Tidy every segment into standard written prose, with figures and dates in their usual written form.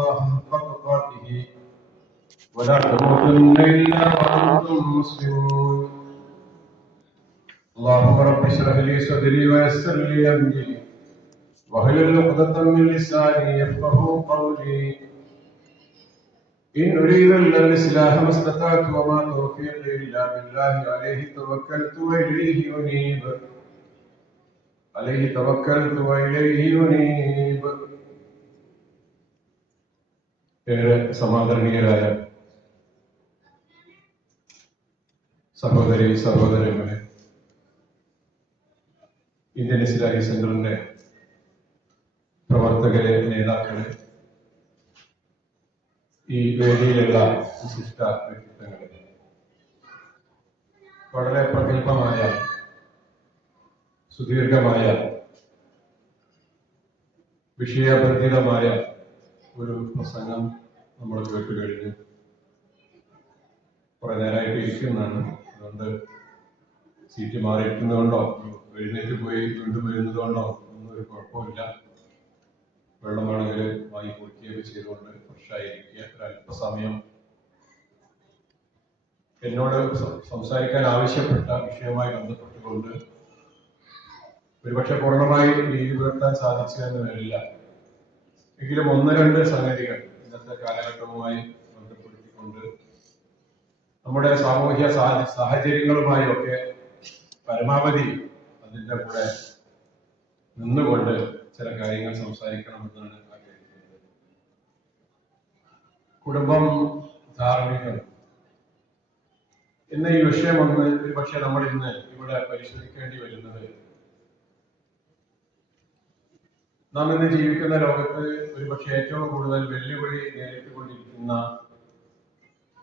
الله حق تقاته ولا تموتن إلا وأنتم مسلمون اللهم رب اشرح لي صدري ويسر لي أمري واحلل عقدة من لساني يفقهوا قولي إن أريد إلا الإصلاح ما استطعت وما توفيقي إلا بالله عليه توكلت وإليه أنيب ഏറെ സമാദരണീയരായ സഹോദരി സഹോദരങ്ങളെ, ഇന്ത്യൻ ഇസ്ലാഹി സെന്ററിന്റെ പ്രവർത്തകരെ, നേതാക്കളെ, ഈ വേദിയിലുള്ള വിശിഷ്ട വ്യക്തിത്വങ്ങളെ, വളരെ പ്രഗത്ഭമായ സുദീർഘമായ വിഷയബന്ധിതമായ ഒരു പ്രസംഗം നമ്മൾ കേട്ടു കഴിഞ്ഞു. കുറെ നേരമായിട്ട് ഇരിക്കുന്നതാണ്, അതുകൊണ്ട് സീറ്റ് മാറിയിരിക്കുന്നതുകൊണ്ടോ എഴുന്നേറ്റ് പോയി വീണ്ടും വരുന്നതുകൊണ്ടോ ഒന്നും ഒരു കുഴപ്പമില്ല. വെള്ളം വേണമെങ്കിൽ വാങ്ങി കുടിക്കുകയൊക്കെ ചെയ്തുകൊണ്ട് ഫ്രഷായിരിക്കുക. ഒരല്പസമയം എന്നോട് സംസാരിക്കാൻ ആവശ്യപ്പെട്ട വിഷയവുമായി ബന്ധപ്പെട്ടുകൊണ്ട് ഒരുപക്ഷെ പൂർണ്ണമായി രീതി പുലർത്താൻ സാധിച്ചു എന്ന് വരില്ല. എങ്കിലും ഒന്ന് രണ്ട് സംഗതികൾ ഇന്നത്തെ കാലഘട്ടവുമായി ബന്ധപ്പെടുത്തിക്കൊണ്ട് നമ്മുടെ സാമൂഹ്യ സാഹചര്യങ്ങളുമായൊക്കെ പരമാവധി അതിൻ്റെ കൂടെ നിന്നുകൊണ്ട് ചില കാര്യങ്ങൾ സംസാരിക്കണമെന്നാണ് ആഗ്രഹിക്കുന്നത്. കുടുംബം, ധാർമ്മികം എന്ന ഈ വിഷയം ഒന്ന് ഒരുപക്ഷെ നമ്മൾ ഇന്ന് ഇവിടെ പരിശോധിക്കേണ്ടി വരുന്നത്, നാം ഇന്ന് ജീവിക്കുന്ന ലോകത്ത് ഒരുപക്ഷെ ഏറ്റവും കൂടുതൽ വെല്ലുവിളി നേരിട്ടുകൊണ്ടിരിക്കുന്ന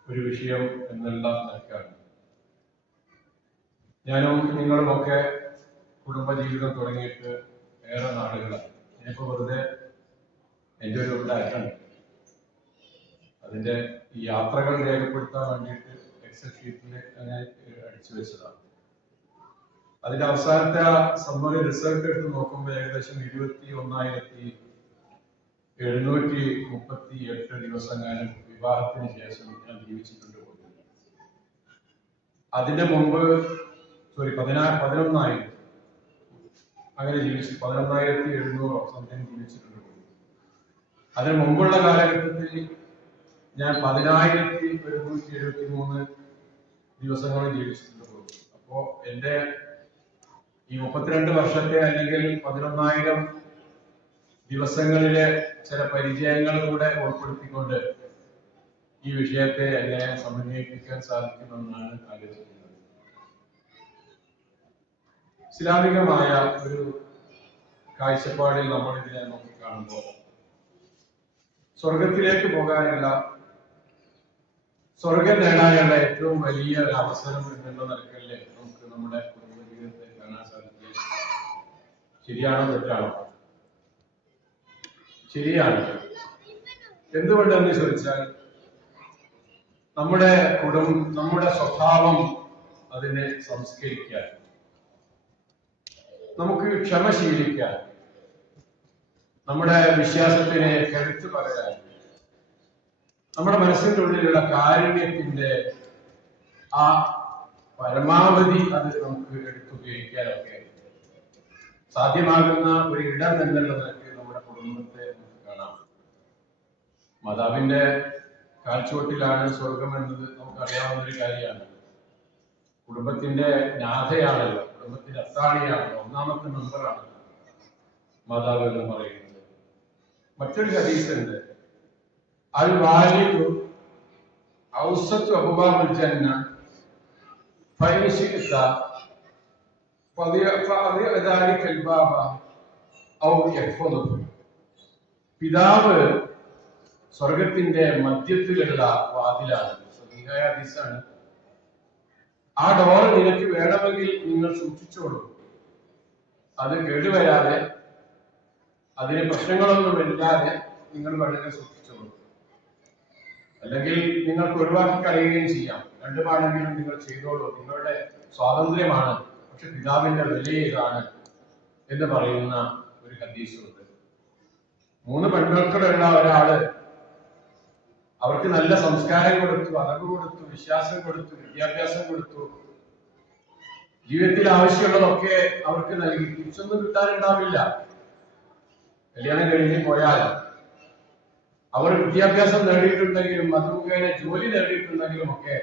ഒരു വിഷയം എന്നുള്ള നിലക്കാണ്. ഞാനും നിങ്ങളുമൊക്കെ കുടുംബജീവിതം തുടങ്ങിയിട്ട് ഏറെ നാളുകളായി. ഞാനിപ്പോൾ വെറുതെ എൻ്റെ ഒരു ഡാറ്റാണ്, അതിൻ്റെ ഈ യാത്രകൾ രേഖപ്പെടുത്താൻ വേണ്ടിയിട്ട് എക്സൽ ഷീറ്റിൽ അങ്ങനെ അടിച്ചു വെച്ചതാണ്. അതിന്റെ അവസാനത്തെ സമ്മറി റിസൾട്ട് എടുത്ത് നോക്കുമ്പോൾ ഏകദേശം 21,738 ദിവസങ്ങാനും വിവാഹത്തിന് ശേഷം ഞാൻ ജീവിച്ചിട്ടുണ്ട്. അതിന്റെ മുമ്പ് 11,000 അങ്ങനെ ജീവിച്ചു, 11,700 സംതിങ് ജീവിച്ചിട്ടുണ്ട്. അതിന് മുമ്പുള്ള കാലഘട്ടത്തിൽ ഞാൻ 10,173 ദിവസങ്ങളും ജീവിച്ചിട്ടുണ്ട്. അപ്പോ എൻ്റെ ഈ 32 വർഷത്തെ അല്ലെങ്കിൽ 11,000 ദിവസങ്ങളിലെ ചില പരിചയങ്ങൾ കൂടെ ഉൾപ്പെടുത്തിക്കൊണ്ട് ഈ വിഷയത്തെ എങ്ങനെ സമന്വയിപ്പിക്കാൻ സാധിക്കുമെന്നാണ് ആലോചിക്കുന്നത്. ഇസ്ലാമികമായ ഒരു കാഴ്ചപ്പാടിൽ നമ്മൾ ഇതിനെ നോക്കി കാണുമ്പോൾ സ്വർഗത്തിലേക്ക് പോകാനുള്ള, സ്വർഗം നേടാനുള്ള ഏറ്റവും വലിയ ഒരു അവസരം എന്നുള്ള നിലക്കല്ലേ നമുക്ക് നമ്മുടെ കുടുംബജീവിതത്തെ കാണാൻ സാധിക്കുക. ശരിയാണോ തെറ്റാണോ? ശരിയാണ്. എന്തുകൊണ്ടെന്ന് ചോദിച്ചാൽ നമ്മുടെ സ്വഭാവം അതിനെ സംസ്കരിക്കാൻ, നമുക്ക് ക്ഷമ ശീലിക്കാൻ, നമ്മുടെ വിശ്വാസത്തിനെ കരുത്തു പറയാൻ, നമ്മുടെ മനസ്സിന്റെ ഉള്ളിലുള്ള കാരുണ്യത്തിന്റെ ആ പരമാവധി അത് നമുക്ക് എടുത്തുപയോഗിക്കാനൊക്കെ സാധ്യമാകുന്ന ഒരു ഇടം എന്നുള്ളതൊക്കെ നമ്മുടെ കുടുംബത്തെ നമുക്ക് കാണാം. മാതാവിന്റെ കാൽച്ചുവട്ടിലാണ് സ്വർഗം എന്നത് നമുക്കറിയാവുന്ന ഒരു കാര്യമാണ്. കുടുംബത്തിന്റെ നാഥയാണല്ലോ, കുടുംബത്തിന്റെ അത്താണിയാണല്ലോ, ഒന്നാമത്തെ മെമ്പറാണല്ലോ മാതാവ് എന്ന് പറയുന്നത്. മറ്റൊരു ഹദീസ് ഉണ്ട്, അൽ വാലിദു ഔസത്തു അബ്വാബിൽ ജന്ന ഫഇൻ ശിഅത ഫളിയ ദാലിക അൽ ബാബ ഔ യഖ്ഫദു. പിതാവ് സ്വർഗത്തിന്റെ മധ്യത്തിലുള്ള വാതിലാണ്. സ്വഹീഹായ ഹദീസാണ്. ആ ഡോർ നിനക്ക് വേണമെങ്കിൽ നിങ്ങൾ സൂക്ഷിച്ചോളൂ, അത് കേടുവരാതെ, അതിന് പ്രശ്നങ്ങളൊന്നുമില്ലാതെ നിങ്ങൾ വേണമെങ്കിൽ സൂക്ഷിച്ചോളൂ. അല്ലെങ്കിൽ നിങ്ങൾക്ക് ഒഴിവാക്കി കളയുകയും ചെയ്യാം. രണ്ടുമാണെങ്കിലും നിങ്ങൾ ചെയ്തോളൂ, നിങ്ങളുടെ സ്വാതന്ത്ര്യമാണ്. പക്ഷെ പിതാവിന്റെ വില ഇതാണ് എന്ന് പറയുന്ന ഒരു ഹദീസുണ്ട്. 3 പെൺമക്കളുള്ള ഒരാള് അവർക്ക് നല്ല സംസ്കാരം കൊടുത്തു, അറിവ് കൊടുത്തു, വിശ്വാസം കൊടുത്തു, വിദ്യാഭ്യാസം കൊടുത്തു, ജീവിതത്തിൽ ആവശ്യമുള്ളതൊക്കെ അവർക്ക് നൽകി. തിരിച്ചൊന്നും കിട്ടാനുണ്ടാവില്ല. കല്യാണം കഴിഞ്ഞ് പോയാൽ അവർ വിദ്യാഭ്യാസം നേടിയിട്ടുണ്ടെങ്കിലും അത് മുഖേന ജോലി നേടിയിട്ടുണ്ടെങ്കിലും ഒക്കെ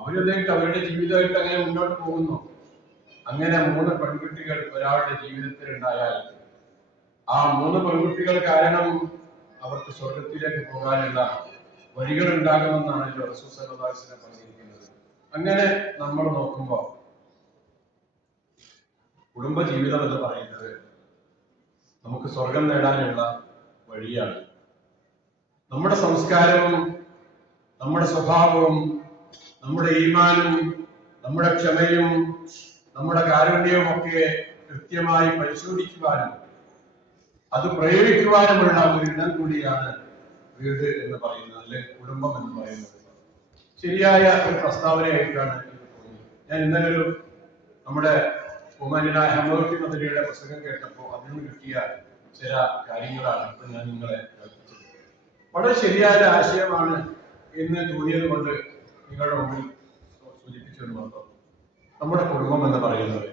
അവരുമായിട്ട് അവരുടെ ജീവിതമായിട്ട് അങ്ങനെ മുന്നോട്ട് പോകുന്നു. അങ്ങനെ 3 പെൺകുട്ടികൾ ഒരാളുടെ ജീവിതത്തിൽ ഉണ്ടായാൽ ആ 3 പെൺകുട്ടികൾ കാരണം അവർക്ക് സ്വർഗത്തിലേക്ക് പോകാനുള്ള വഴികൾ ഉണ്ടാകുമെന്നാണല്ലോ റസൂൽ സല്ലല്ലാഹു അലൈഹി വസല്ലം പറഞ്ഞിരിക്കുന്നത്. അങ്ങനെ നമ്മൾ നോക്കുമ്പോൾ കുടുംബ ജീവിതം എന്ന് പറയുന്നത് നമുക്ക് സ്വർഗം നേടാനുള്ള വഴിയാണ്. നമ്മുടെ സംസ്കാരവും നമ്മുടെ സ്വഭാവവും നമ്മുടെ ഈമാനും നമ്മുടെ ക്ഷമയും നമ്മുടെ കാരുണ്യവും ഒക്കെ കൃത്യമായി പരിശോധിക്കുവാനും അത് പ്രയോഗിക്കുവാനുമുള്ള ഒരു ഇടം കൂടിയാണ് വീട് എന്ന് പറയുന്നത്, അല്ലെങ്കിൽ കുടുംബം എന്ന് പറയുന്നത്. ശരിയായ ഒരു പ്രസ്താവനയായിട്ടാണ് എനിക്ക് തോന്നിയത്. ഞാൻ ഇന്നലെ നമ്മുടെ ബഹുമാന്യനായ ഹമ്മദ് മദനിയുടെ പുസ്തകം കേട്ടപ്പോൾ അതിൽ നിന്ന് കിട്ടിയ ചില കാര്യങ്ങളാണ് ഇപ്പൊ ഞാൻ നിങ്ങളെ കേൾപ്പിച്ചത്. വളരെ ശരിയായ ആശയമാണ് എന്ന് തോന്നിയത് കൊണ്ട് നിങ്ങളുടെ മുമ്പിൽ സൂചിപ്പിച്ചത് മാത്രം. നമ്മുടെ കുടുംബം എന്ന് പറയുന്നത്,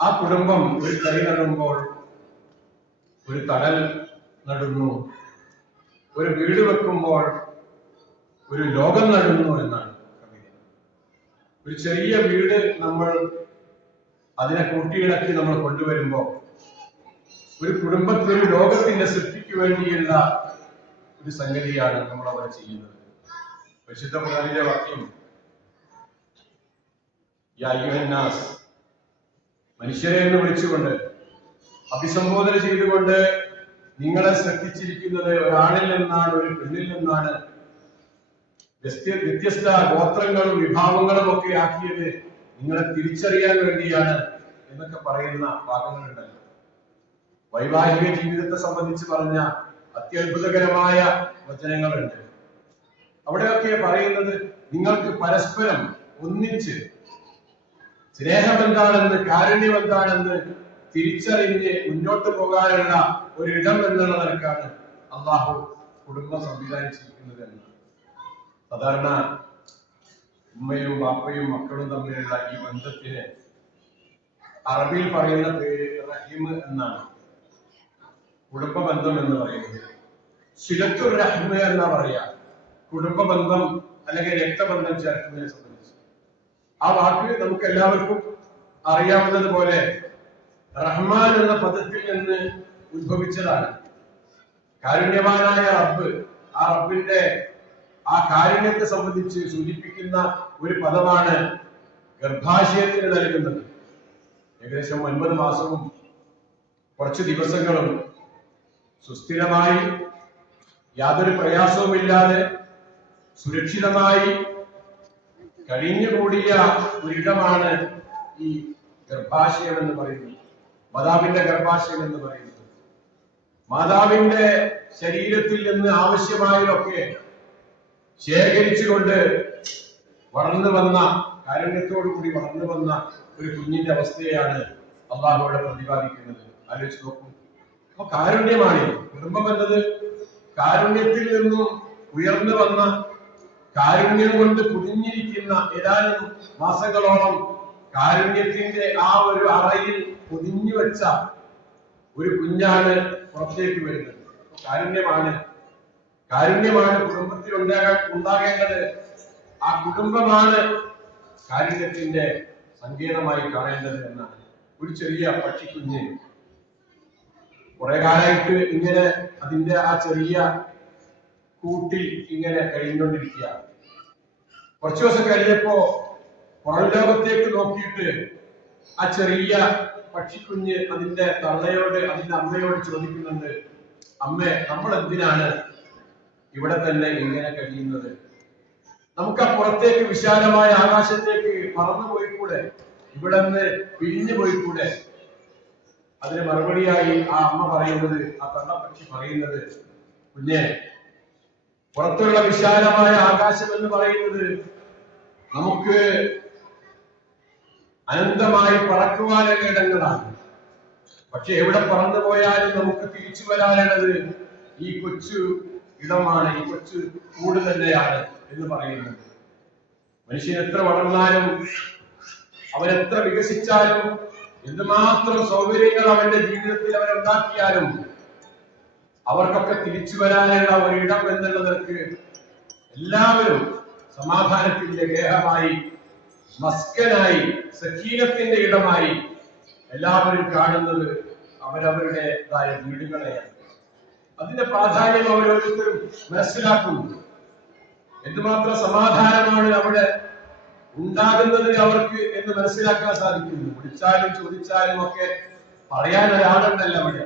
ആ കുടുംബം ഒരു തൈ നടുമ്പോൾ ഒരു തണൽ നടുന്നു, ഒരു വീട് വെക്കുമ്പോൾ ഒരു ലോകം നടുന്നു എന്നാണ് കവിത. ഒരു ചെറിയ വീട് നമ്മൾ അതിനെ കൂട്ടിയിണക്കി നമ്മൾ കൊണ്ടുവരുമ്പോൾ ഒരു കുടുംബത്തിൽ ഒരു ലോകത്തിന്റെ സൃഷ്ടിക്ക് വേണ്ടിയുള്ള ഒരു സംഗതിയാണ് നമ്മൾ അവിടെ ചെയ്യുന്നത്. പരിശുദ്ധ ഖുർആനിലെ വാക്യം യാ അയ്യുഹന്നാസ്, മനുഷ്യരെ എന്ന് വിളിച്ചുകൊണ്ട് അഭിസംബോധന ചെയ്തുകൊണ്ട് നിങ്ങളെ ശ്രദ്ധിച്ചിരിക്കുന്നത് ഒരാണിൽ നിന്നാണ്, ഒരു പെണ്ണിൽ നിന്നാണ്, വ്യത്യസ്ത ഗോത്രങ്ങളും വിഭാഗങ്ങളും ഒക്കെ ആക്കിയത് നിങ്ങളെ തിരിച്ചറിയാൻ വേണ്ടിയാണ് എന്നൊക്കെ പറയുന്ന ഭാഗങ്ങളുണ്ടല്ലോ. വൈവാഹിക ജീവിതത്തെ സംബന്ധിച്ച് പറഞ്ഞ അത്യത്ഭുതകരമായ വചനങ്ങളുണ്ട്. അവിടെയൊക്കെ പറയുന്നത് നിങ്ങൾക്ക് പരസ്പരം ഒന്നിച്ച് സ്നേഹം എന്താണെന്ന്, കാരുണ്യം എന്താണെന്ന് തിരിച്ചറിഞ്ഞ് മുന്നോട്ട് പോകാനുള്ള ഒരിടം എന്നുള്ള നിലക്കാണ് അള്ളാഹു കുടുംബം സംവിധാനിച്ചിരിക്കുന്നത് എന്നാണ്. സാധാരണ ഉമ്മയും ബാപ്പയും മക്കളും തമ്മിലുള്ള ഈ ബന്ധത്തിന് അറബിയിൽ പറയുന്ന പേര് റഹീം എന്നാണ്. കുടുംബ ബന്ധം എന്ന് പറയുന്നത് സിലത്തുർ റഹ്മ എന്നാ പറയാ. കുടുംബ ബന്ധം അല്ലെങ്കിൽ രക്തബന്ധം ചേർക്കുന്നതിനെ സംബന്ധിച്ച് ആ വാക്ക് നമുക്ക് എല്ലാവർക്കും അറിയാവുന്നത് പോലെ റഹ്മാൻ എന്ന പദത്തിൽ നിന്ന് ഉത്ഭവിച്ചതാണ്. കാരുണ്യവാനായ റബ്ബ്, ആ റബ്ബിന്റെ ആ കാരുണ്യത്തെ സംബന്ധിച്ച് സൂചിപ്പിക്കുന്ന ഒരു പദമാണ് ഗർഭാശയത്തിന് നൽകുന്നത്. ഏകദേശം 9 മാസവും കുറച്ച് ദിവസങ്ങളും സുസ്ഥിരമായി യാതൊരു പ്രയാസവുമില്ലാതെ സുരക്ഷിതമായി കഴിഞ്ഞുകൂടിയ ഒരിടമാണ് ഈ ഗർഭാശയം എന്ന് പറയുന്നത്, മാതാവിന്റെ ഗർഭാശയം എന്ന് പറയുന്നത്. മാതാവിന്റെ ശരീരത്തിൽ നിന്ന് ആവശ്യമായതൊക്കെ ശേഖരിച്ചുകൊണ്ട് വളർന്നു വന്ന, കാരുണ്യത്തോടുകൂടി വളർന്നു വന്ന ഒരു കുഞ്ഞിന്റെ അവസ്ഥയാണ് അള്ളാഹു അവിടെ പ്രതിപാദിക്കുന്നത്. ആലോചിച്ച് നോക്കൂ. അപ്പൊ കാരുണ്യമാണ് കുടുംബം എന്നത്. കാരുണ്യത്തിൽ നിന്നും ഉയർന്നു വന്ന, കാരുണ്യം കൊണ്ട് പൊതിഞ്ഞിരിക്കുന്ന, ഏതാനും മാസങ്ങളോളം കാരുണ്യത്തിന്റെ ആ ഒരു അറയിൽ പൊതിഞ്ഞു വെച്ച ഒരു കുഞ്ഞാണ് പുറത്തേക്ക് വരുന്നത്. കാരുണ്യമാണ് കുടുംബത്തിൽ ഉണ്ടാകേണ്ടത്. ആ കുടുംബമാണ് കാരുണ്യത്തിന്റെ സങ്കേതമായി കാണേണ്ടത് എന്നാണ്. ഒരു ചെറിയ പക്ഷിക്കുഞ്ഞ് കുറെ കാലമായിട്ട് ഇങ്ങനെ അതിന്റെ ആ ചെറിയ കൂട്ടിൽ ഇങ്ങനെ കഴിഞ്ഞുകൊണ്ടിരിക്കുക. കുറച്ചു ദിവസം കഴിഞ്ഞപ്പോ പുറം ലോകത്തേക്ക് നോക്കിയിട്ട് ആ ചെറിയ പക്ഷിക്കുഞ്ഞ് അതിന്റെ തള്ളയോട്, അതിന്റെ അമ്മയോട് ചോദിക്കുന്നുണ്ട്, അമ്മേ, നമ്മൾ എന്തിനാണ് ഇവിടെ തന്നെ ഇങ്ങനെ കഴിയുന്നത്? നമുക്ക് ആ പുറത്തേക്ക് വിശാലമായ ആകാശത്തേക്ക് പറന്നു പോയിക്കൂടെ? ഇവിടെ നിന്ന് പിരിഞ്ഞു പോയിക്കൂടെ? അതിന് മറുപടിയായി ആ അമ്മ പറയുന്നത്, ആ തള്ളപ്പക്ഷി പറയുന്നത്, കുഞ്ഞെ, പുറത്തുള്ള വിശാലമായ ആകാശം എന്ന് പറയുന്നത് നമുക്ക് അനന്തമായി പറക്കുവാനുള്ള ഇടങ്ങളാണ്. പക്ഷെ എവിടെ പറന്നു പോയാലും നമുക്ക് തിരിച്ചു വരാനുള്ളത് ഈ കൊച്ചു ഇടമാണ്, ഈ കൊച്ചു കൂട് തന്നെയാണ് എന്ന് പറയുന്നത്. മനുഷ്യൻ എത്ര വളർന്നാലും അവൻ എത്ര വികസിച്ചാലും എന്തുമാത്രം സൗകര്യങ്ങൾ അവന്റെ ജീവിതത്തിൽ അവരുണ്ടാക്കിയാലും അവർക്കൊക്കെ തിരിച്ചു വരാനുള്ള ഒരിടം എന്നുള്ളവർക്ക് എല്ലാവരും സമാധാനത്തിന്റെ ഗേഹമായി, മസ്കനായി, സക്കീനത്തിന്റെ ഇടമായി എല്ലാവരും കാണുന്നത് അവരവരുടേതായ വീടുകളെയാണ്. അതിന്റെ പ്രാധാന്യം ഓരോരുത്തരും മനസ്സിലാക്കുന്നു. എന്തുമാത്രം സമാധാനമാണ് അവിടെ ഉണ്ടാകുന്നത് അവർക്ക് എന്ന് മനസ്സിലാക്കാൻ സാധിക്കുന്നു. വിളിച്ചാലും ചോദിച്ചാലും ഒക്കെ പറയാൻ ഒരാളുണ്ടല്ല അവിടെ.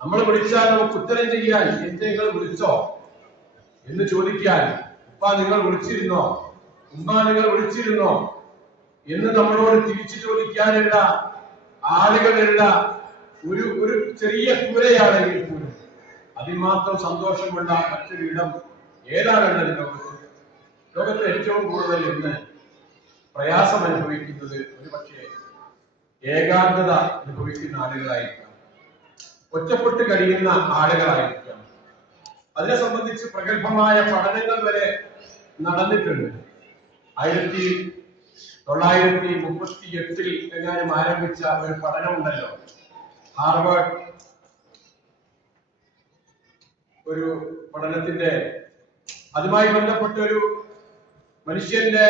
നമ്മൾ വിളിച്ചാൽ നമുക്ക് ഉത്തരം ചെയ്യാൻ, നിങ്ങൾ വിളിച്ചോ എന്ന് ചോദിക്കാൻ, ഉപ്പ നിങ്ങൾ വിളിച്ചിരുന്നോ, ഉമ്മ നിങ്ങൾ വിളിച്ചിരുന്നോ എന്ന് നമ്മളോട് തിരിച്ചു ചോദിക്കാനുള്ള ആളുകളുള്ള ഒരു ചെറിയ കൂരയാണെങ്കിൽ പോലും അതിമാത്രം സന്തോഷമുള്ള മറ്റൊരു ഇടം ഏതാണുള്ളത് ലോകത്ത്? ലോകത്ത് ഏറ്റവും കൂടുതൽ ഇന്ന് പ്രയാസം അനുഭവിക്കുന്നത് ഒരുപക്ഷെ ഏകാന്തത അനുഭവിക്കുന്ന ആളുകളായിരിക്കാം, ഒറ്റപ്പെട്ട് കഴിയുന്ന ആളുകളായിരിക്കാം. അതിനെ സംബന്ധിച്ച് പ്രഗത്ഭമായ പഠനങ്ങൾ വരെ നടന്നിട്ടുണ്ട്. 1938 എങ്ങാനും ആരംഭിച്ച ഒരു പഠനമുണ്ടല്ലോ, ഹാർവാർഡ് ഒരു പഠനത്തിന്റെ അതുമായി ബന്ധപ്പെട്ട ഒരു മനുഷ്യന്റെ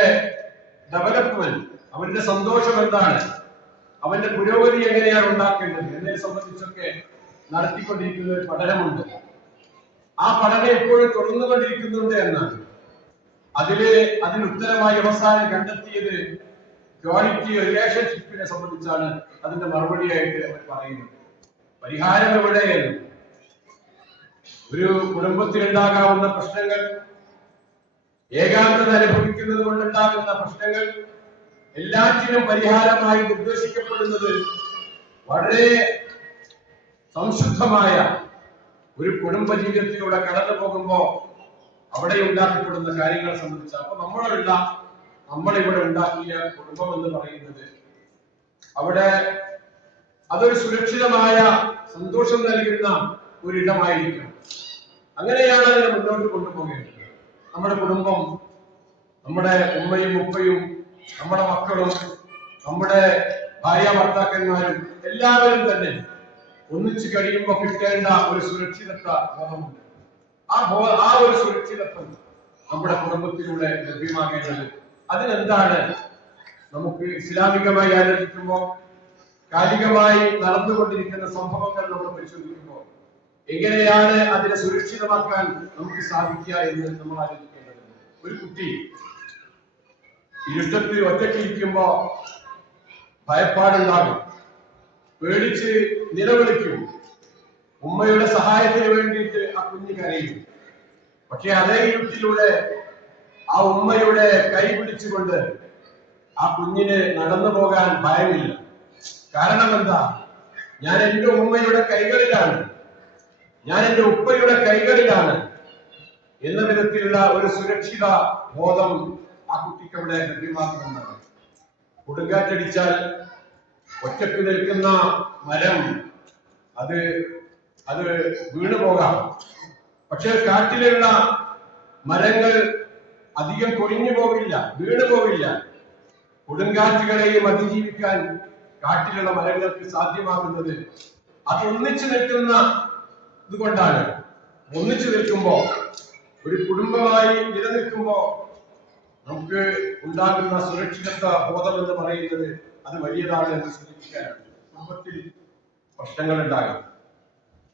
ഡെവലപ്മെന്റ്, അവന്റെ സന്തോഷം എന്താണ്, അവന്റെ പുരോഗതി എങ്ങനെയാണ് ഉണ്ടാക്കേണ്ടത് എന്നതിനെ സംബന്ധിച്ചൊക്കെ നടത്തിക്കൊണ്ടിരിക്കുന്ന ഒരു പഠനമുണ്ട്. ആ പഠനം എപ്പോഴും തുടർന്നുകൊണ്ടിരിക്കുന്നുണ്ട് എന്നാണ്. അതിന് ഉത്തരമായി അവസാനം കണ്ടെത്തിയത് ക്വാളിറ്റി റിലേഷൻഷിപ്പിനെ സംബന്ധിച്ചാണ്. അതിന്റെ മറുപടിയായിട്ട് അവർ പറയുന്നത് പരിഹാരം എവിടെയാണ്? ഒരു കുടുംബത്തിലുണ്ടാകാവുന്ന പ്രശ്നങ്ങൾ, ഏകാന്തത അനുഭവിക്കുന്നത് കൊണ്ടുണ്ടാകുന്ന പ്രശ്നങ്ങൾ എല്ലാറ്റിനും പരിഹാരമായി നിർദ്ദേശിക്കപ്പെടുന്നത് വളരെ സംശുദ്ധമായ ഒരു കുടുംബ ജീവിതത്തിലൂടെ കടന്നു പോകുമ്പോൾ അവിടെ ഉണ്ടാക്കപ്പെടുന്ന കാര്യങ്ങളെ സംബന്ധിച്ച്. അപ്പൊ നമ്മളിവിടെ ഉണ്ടാക്കിയ കുടുംബം എന്ന് പറയുന്നത് അവിടെ അതൊരു സുരക്ഷിതമായ സന്തോഷം നൽകുന്ന ഒരിടമായിരിക്കണം. അങ്ങനെയാണ് അതിനെ മുന്നോട്ട് കൊണ്ടുപോകേണ്ടത്. നമ്മുടെ കുടുംബം, നമ്മുടെ ഉമ്മയും ഉപ്പയും നമ്മുടെ മക്കളും നമ്മുടെ ഭാര്യ ഭർത്താക്കന്മാരും എല്ലാവരും തന്നെ ഒന്നിച്ചു കഴിയുമ്പോൾ കിട്ടേണ്ട ഒരു സുരക്ഷിതത്വ ബോധമുണ്ട്. ആ ഒരു സുരക്ഷിതത്വം നമ്മുടെ കുടുംബത്തിലൂടെ ലഭ്യമാകേണ്ടത്. അതിനെന്താണ് നമുക്ക് ഇസ്ലാമികമായി ആലോചിക്കുമ്പോൾ, കാലികമായി നടന്നുകൊണ്ടിരിക്കുന്ന സംഭവങ്ങൾ നമ്മൾ പരിശോധിക്കുമ്പോൾ എങ്ങനെയാണ് അതിനെ സുരക്ഷിതമാക്കാൻ നമുക്ക് സാധിക്കുക എന്ന് നമ്മൾ ആലോചിക്കേണ്ടതുണ്ട്. ഒരു കുട്ടി ഇരുട്ടത്തിൽ ഒറ്റയ്ക്കിരിക്കുമ്പോ ഭയപ്പാടുണ്ടാകും, പേടിച്ച് നിലവിളിക്കും, ഉമ്മയുടെ സഹായത്തിന് വേണ്ടിയിട്ട് ആ കുഞ്ഞ് കരയും. പക്ഷെ അതേ ഇരുട്ടിലൂടെ ആ ഉമ്മയുടെ കൈ പിടിച്ചുകൊണ്ട് ആ കുഞ്ഞിന് നടന്നു പോകാൻ ഭയമില്ല. കാരണം എന്താ? ഞാൻ എന്റെ ഉമ്മയുടെ കൈകളിലാണ്, ഞാൻ എന്റെ ഉപ്പയുടെ കൈകളിലാണ് എന്ന വിധത്തിലുള്ള ഒരു സുരക്ഷിത ബോധം ആ കുട്ടിക്ക് അവിടെ ലഭ്യമാക്കുന്നുണ്ടാണ്. കൊടുങ്കാറ്റടിച്ചാൽ ഒറ്റക്ക് നിൽക്കുന്ന മരം അത് വീണു പോകാം. പക്ഷെ കാട്ടിലുള്ള മരങ്ങൾ അധികം കൊഴിഞ്ഞു പോകില്ല, വീണു പോകില്ല. കൊടുങ്കാറ്റുകളെയും അതിജീവിക്കാൻ കാട്ടിലുള്ള മരങ്ങൾക്ക് സാധ്യമാകുന്നത് അത് ഒന്നിച്ചു നിൽക്കുന്ന ഇതുകൊണ്ടാണ്. ഒന്നിച്ചു നിൽക്കുമ്പോ, ഒരു കുടുംബമായി നിലനിൽക്കുമ്പോ നമുക്ക് ഉണ്ടാകുന്ന സുരക്ഷിതത്വ ബോധം എന്ന് പറയുന്നത് അത് വലിയതാണ് എന്ന് സൂചിപ്പിക്കാനാണ്. കുടുംബത്തിൽ പ്രശ്നങ്ങൾ ഉണ്ടാകും.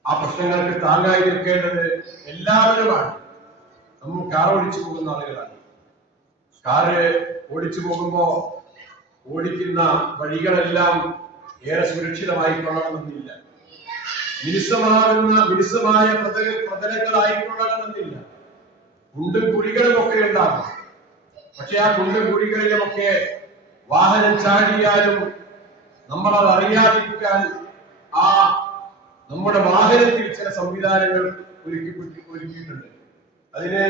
ആ പ്രശ്നങ്ങൾക്ക് താങ്ങായി നിൽക്കേണ്ടത് എല്ലാവരുമാണ്. നമ്മൾ കാർ ഓടിച്ചു പോകുന്ന ആളുകളാണ്. കാറ് ഓടിച്ചു പോകുമ്പോ ഓടിക്കുന്ന വഴികളെല്ലാം ഏറെ സുരക്ഷിതമായി കൊള്ളണമെന്നില്ല. മിനുസമായ പ്രതലങ്ങളായിക്കൊള്ളണമെന്നില്ല. കുണ്ടും കുഴികളുമൊക്കെ ഉണ്ടാകും. പക്ഷെ ആ കുണ്ടും കുഴികളിലുമൊക്കെ വാഹനം ചാടിയാലും നമ്മളത് അറിയാതിരിക്കാൻ ആ നമ്മുടെ വാഹനത്തിൽ ചില സംവിധാനങ്ങൾ ഒരുക്കിയിട്ടുണ്ട്. അതിന്